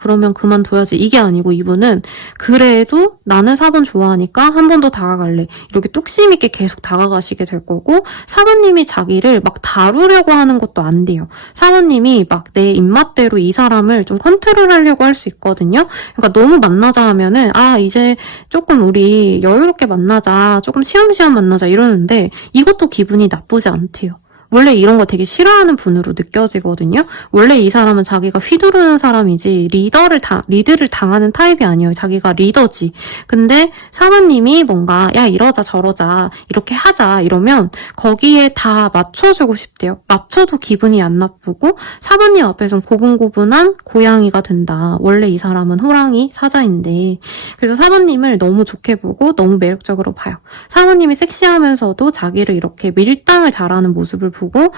그러면 그만둬야지. 이게 아니고 이분은 그래도 나는 4번 좋아하니까 한 번 더 다가갈래. 이렇게 뚝심 있게 계속 다가가시게 될 거고 4번님이 자기를 막 다루려고 하는 것도 안 돼요. 4번님이 막 내 입맛대로 이 사람을 좀 컨트롤하려고 할 수 있거든요. 그러니까 너무 만나자 하면은 이제 조금 우리 여유롭게 만나자. 조금 쉬엄쉬엄 만나자 이러는데 이것도 기분이 나쁘지 않대요. 원래 이런 거 되게 싫어하는 분으로 느껴지거든요. 원래 이 사람은 자기가 휘두르는 사람이지 리드를 당하는 타입이 아니에요. 자기가 리더지. 근데 4번님이 뭔가 야 이러자 저러자 이렇게 하자 이러면 거기에 다 맞춰주고 싶대요. 맞춰도 기분이 안 나쁘고 4번님 앞에선 고분고분한 고양이가 된다. 원래 이 사람은 호랑이 사자인데 그래서 4번님을 너무 좋게 보고 너무 매력적으로 봐요. 4번님이 섹시하면서도 자기를 이렇게 밀당을 잘하는 모습을 보고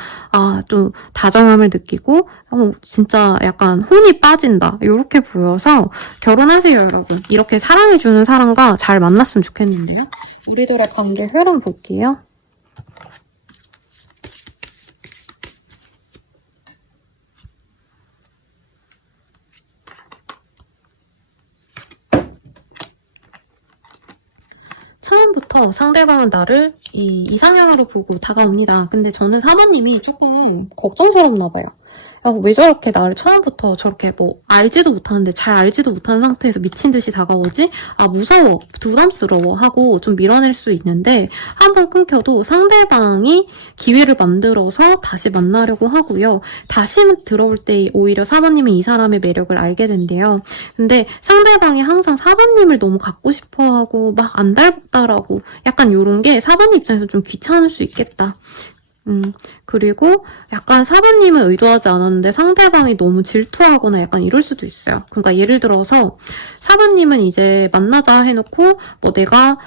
좀 다정함을 느끼고 진짜 약간 혼이 빠진다 이렇게 보여서 결혼하세요 여러분. 이렇게 사랑해주는 사람과 잘 만났으면 좋겠는데요. 우리들의 관계 흐름 볼게요. 처음부터 상대방은 나를 이 이상형으로 보고 다가옵니다. 근데 저는 4번님이 조금 걱정스럽나 봐요. 왜 저렇게 나를 처음부터 저렇게 알지도 못하는데 잘 알지도 못하는 상태에서 미친 듯이 다가오지? 무서워, 부담스러워 하고 좀 밀어낼 수 있는데 한번 끊겨도 상대방이 기회를 만들어서 다시 만나려고 하고요. 다시 들어올 때 오히려 4번님은 이 사람의 매력을 알게 된대요. 근데 상대방이 항상 4번님을 너무 갖고 싶어하고 막 안달복달하고 약간 요런 게 4번님 입장에서 좀 귀찮을 수 있겠다. 그리고 약간 4번님은 의도하지 않았는데 상대방이 너무 질투하거나 약간 이럴 수도 있어요. 그러니까 예를 들어서 4번님은 이제 만나자 해놓고 내가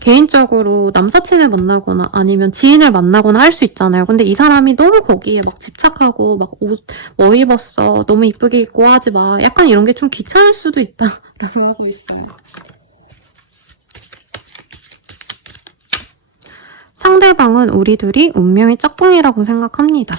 개인적으로 남사친을 만나거나 아니면 지인을 만나거나 할 수 있잖아요. 근데 이 사람이 너무 거기에 막 집착하고 막 옷 뭐 입었어. 너무 이쁘게 입고 하지 마. 약간 이런 게 좀 귀찮을 수도 있다라고 하고 있어요. 상대방은 우리 둘이 운명의 짝꿍이라고 생각합니다.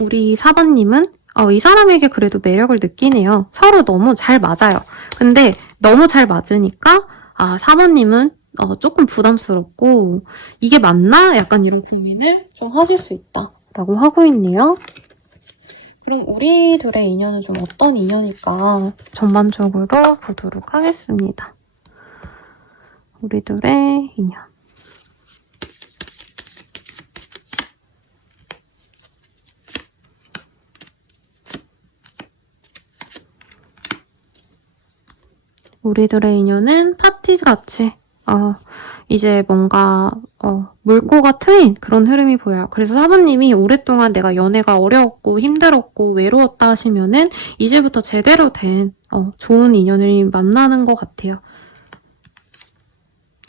우리 4번님은 이 사람에게 그래도 매력을 느끼네요. 서로 너무 잘 맞아요. 근데 너무 잘 맞으니까 4번님은 조금 부담스럽고 이게 맞나? 약간 이런 고민을 좀 하실 수 있다라고 하고 있네요. 그럼 우리 둘의 인연은 좀 어떤 인연일까? 전반적으로 보도록 하겠습니다. 우리들의 인연. 우리들의 인연은 파티같이 이제 뭔가 물꼬가 트인 그런 흐름이 보여요. 그래서 4번님이 오랫동안 내가 연애가 어려웠고 힘들었고 외로웠다 하시면은 이제부터 제대로 된 좋은 인연을 만나는 것 같아요.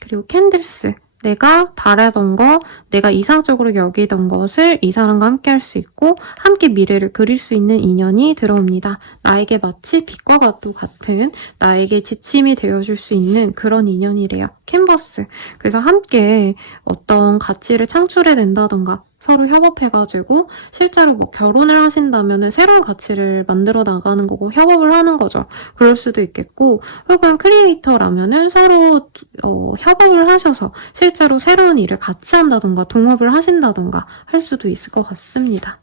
그리고 캔들스. 내가 바라던 거, 내가 이상적으로 여기던 것을 이 사람과 함께 할 수 있고 함께 미래를 그릴 수 있는 인연이 들어옵니다. 나에게 마치 빛과 같도 같은 나에게 지침이 되어줄 수 있는 그런 인연이래요. 캔버스. 그래서 함께 어떤 가치를 창출해낸다던가 서로 협업해가지고 실제로 뭐 결혼을 하신다면은 새로운 가치를 만들어 나가는 거고 협업을 하는 거죠. 그럴 수도 있겠고, 혹은 크리에이터라면은 서로 협업을 하셔서 실제로 새로운 일을 같이 한다던가 동업을 하신다던가 할 수도 있을 것 같습니다.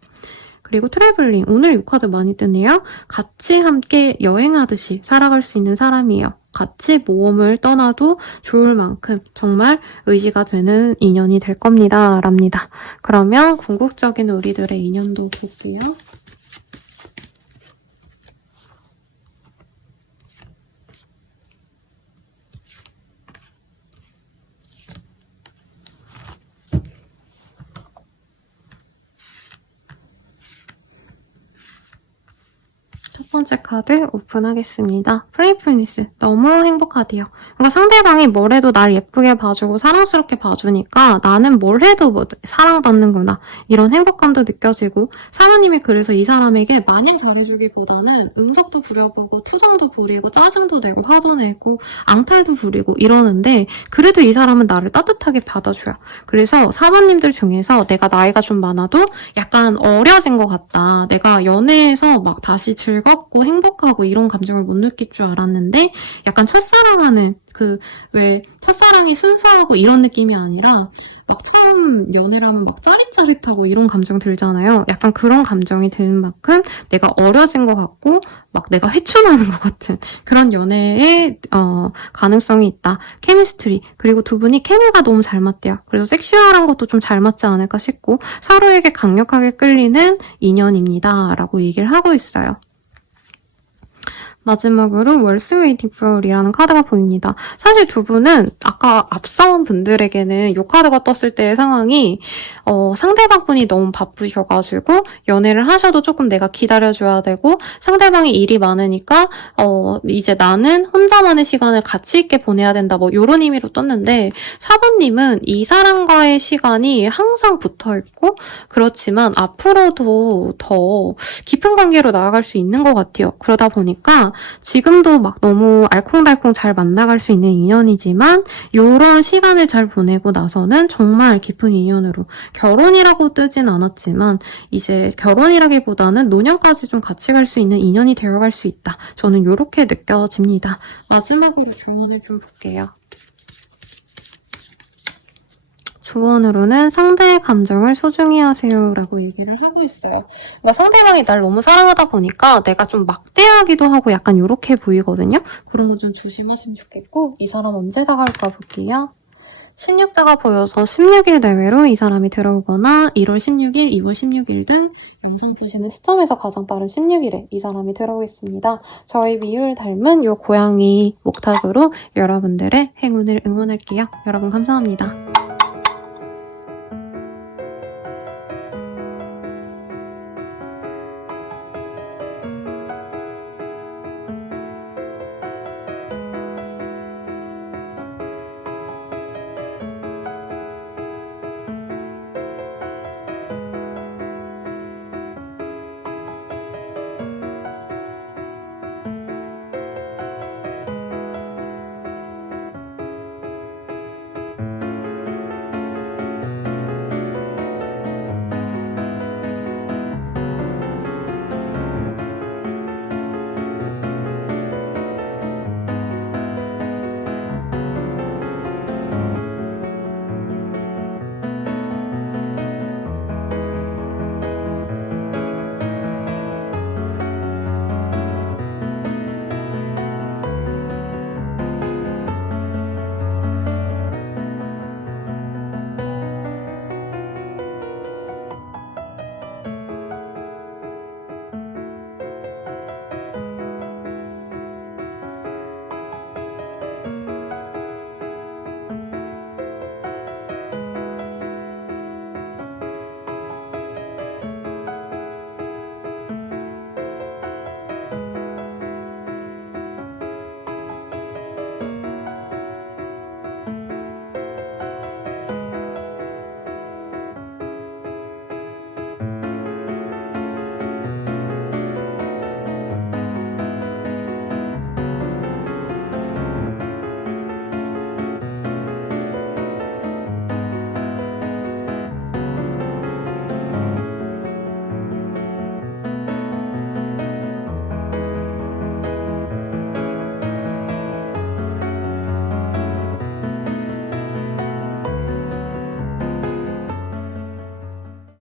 그리고 트래블링, 오늘 6카드 많이 뜨네요. 같이 함께 여행하듯이 살아갈 수 있는 사람이에요. 같이 모험을 떠나도 좋을 만큼 정말 의지가 되는 인연이 될 겁니다. 랍니다. 그러면 궁극적인 우리들의 인연도 볼게요. 첫 번째 카드 오픈하겠습니다. 프레이풀니스, 너무 행복하대요. 그러니까 상대방이 뭘 해도 날 예쁘게 봐주고 사랑스럽게 봐주니까 나는 뭘 해도 뭐 사랑받는구나 이런 행복감도 느껴지고, 사모님이 그래서 이 사람에게 마냥 잘해주기보다는 응석도 부려보고 투정도 부리고 짜증도 내고 화도 내고 앙탈도 부리고 이러는데 그래도 이 사람은 나를 따뜻하게 받아줘요. 그래서 사모님들 중에서 내가 나이가 좀 많아도 약간 어려진 것 같다, 내가 연애에서 막 다시 즐겁고 행복하고 이런 감정을 못 느낄 줄 알았는데 약간 첫사랑하는 왜 첫사랑이 순수하고 이런 느낌이 아니라 막 처음 연애를 하면 막 짜릿짜릿하고 이런 감정 들잖아요. 약간 그런 감정이 드는 만큼 내가 어려진 것 같고 막 내가 회춘하는 것 같은 그런 연애의 가능성이 있다. 케미스트리, 그리고 두 분이 케미가 너무 잘 맞대요. 그래서 섹슈얼한 것도 좀 잘 맞지 않을까 싶고 서로에게 강력하게 끌리는 인연입니다 라고 얘기를 하고 있어요. 마지막으로 월스 웨이팅 프롤이라는 카드가 보입니다. 사실 두 분은 아까 앞선 분들에게는 이 카드가 떴을 때의 상황이 상대방 분이 너무 바쁘셔가지고 연애를 하셔도 조금 내가 기다려줘야 되고 상대방이 일이 많으니까 이제 나는 혼자만의 시간을 가치 있게 보내야 된다 뭐 이런 의미로 떴는데, 사부님은 이 사람과의 시간이 항상 붙어있고 그렇지만 앞으로도 더 깊은 관계로 나아갈 수 있는 것 같아요. 그러다 보니까 지금도 막 너무 알콩달콩 잘 만나갈 수 있는 인연이지만 이런 시간을 잘 보내고 나서는 정말 깊은 인연으로, 결혼이라고 뜨진 않았지만 이제 결혼이라기보다는 노년까지 좀 같이 갈 수 있는 인연이 되어갈 수 있다. 저는 이렇게 느껴집니다. 마지막으로 조언을 좀 볼게요. 조언으로는 상대의 감정을 소중히 하세요 라고 얘기를 하고 있어요. 그러니까 상대방이 날 너무 사랑하다 보니까 내가 좀 막대하기도 하고 약간 이렇게 보이거든요. 그런 거 좀 조심하시면 좋겠고, 이 사람 언제 나갈까 볼게요. 16자가 보여서 16일 내외로 이 사람이 들어오거나 1월 16일, 2월 16일 등 영상 보시는 시점에서 가장 빠른 16일에 이 사람이 들어오겠습니다. 저희 미율 닮은 요 고양이 목탁으로 여러분들의 행운을 응원할게요. 여러분 감사합니다.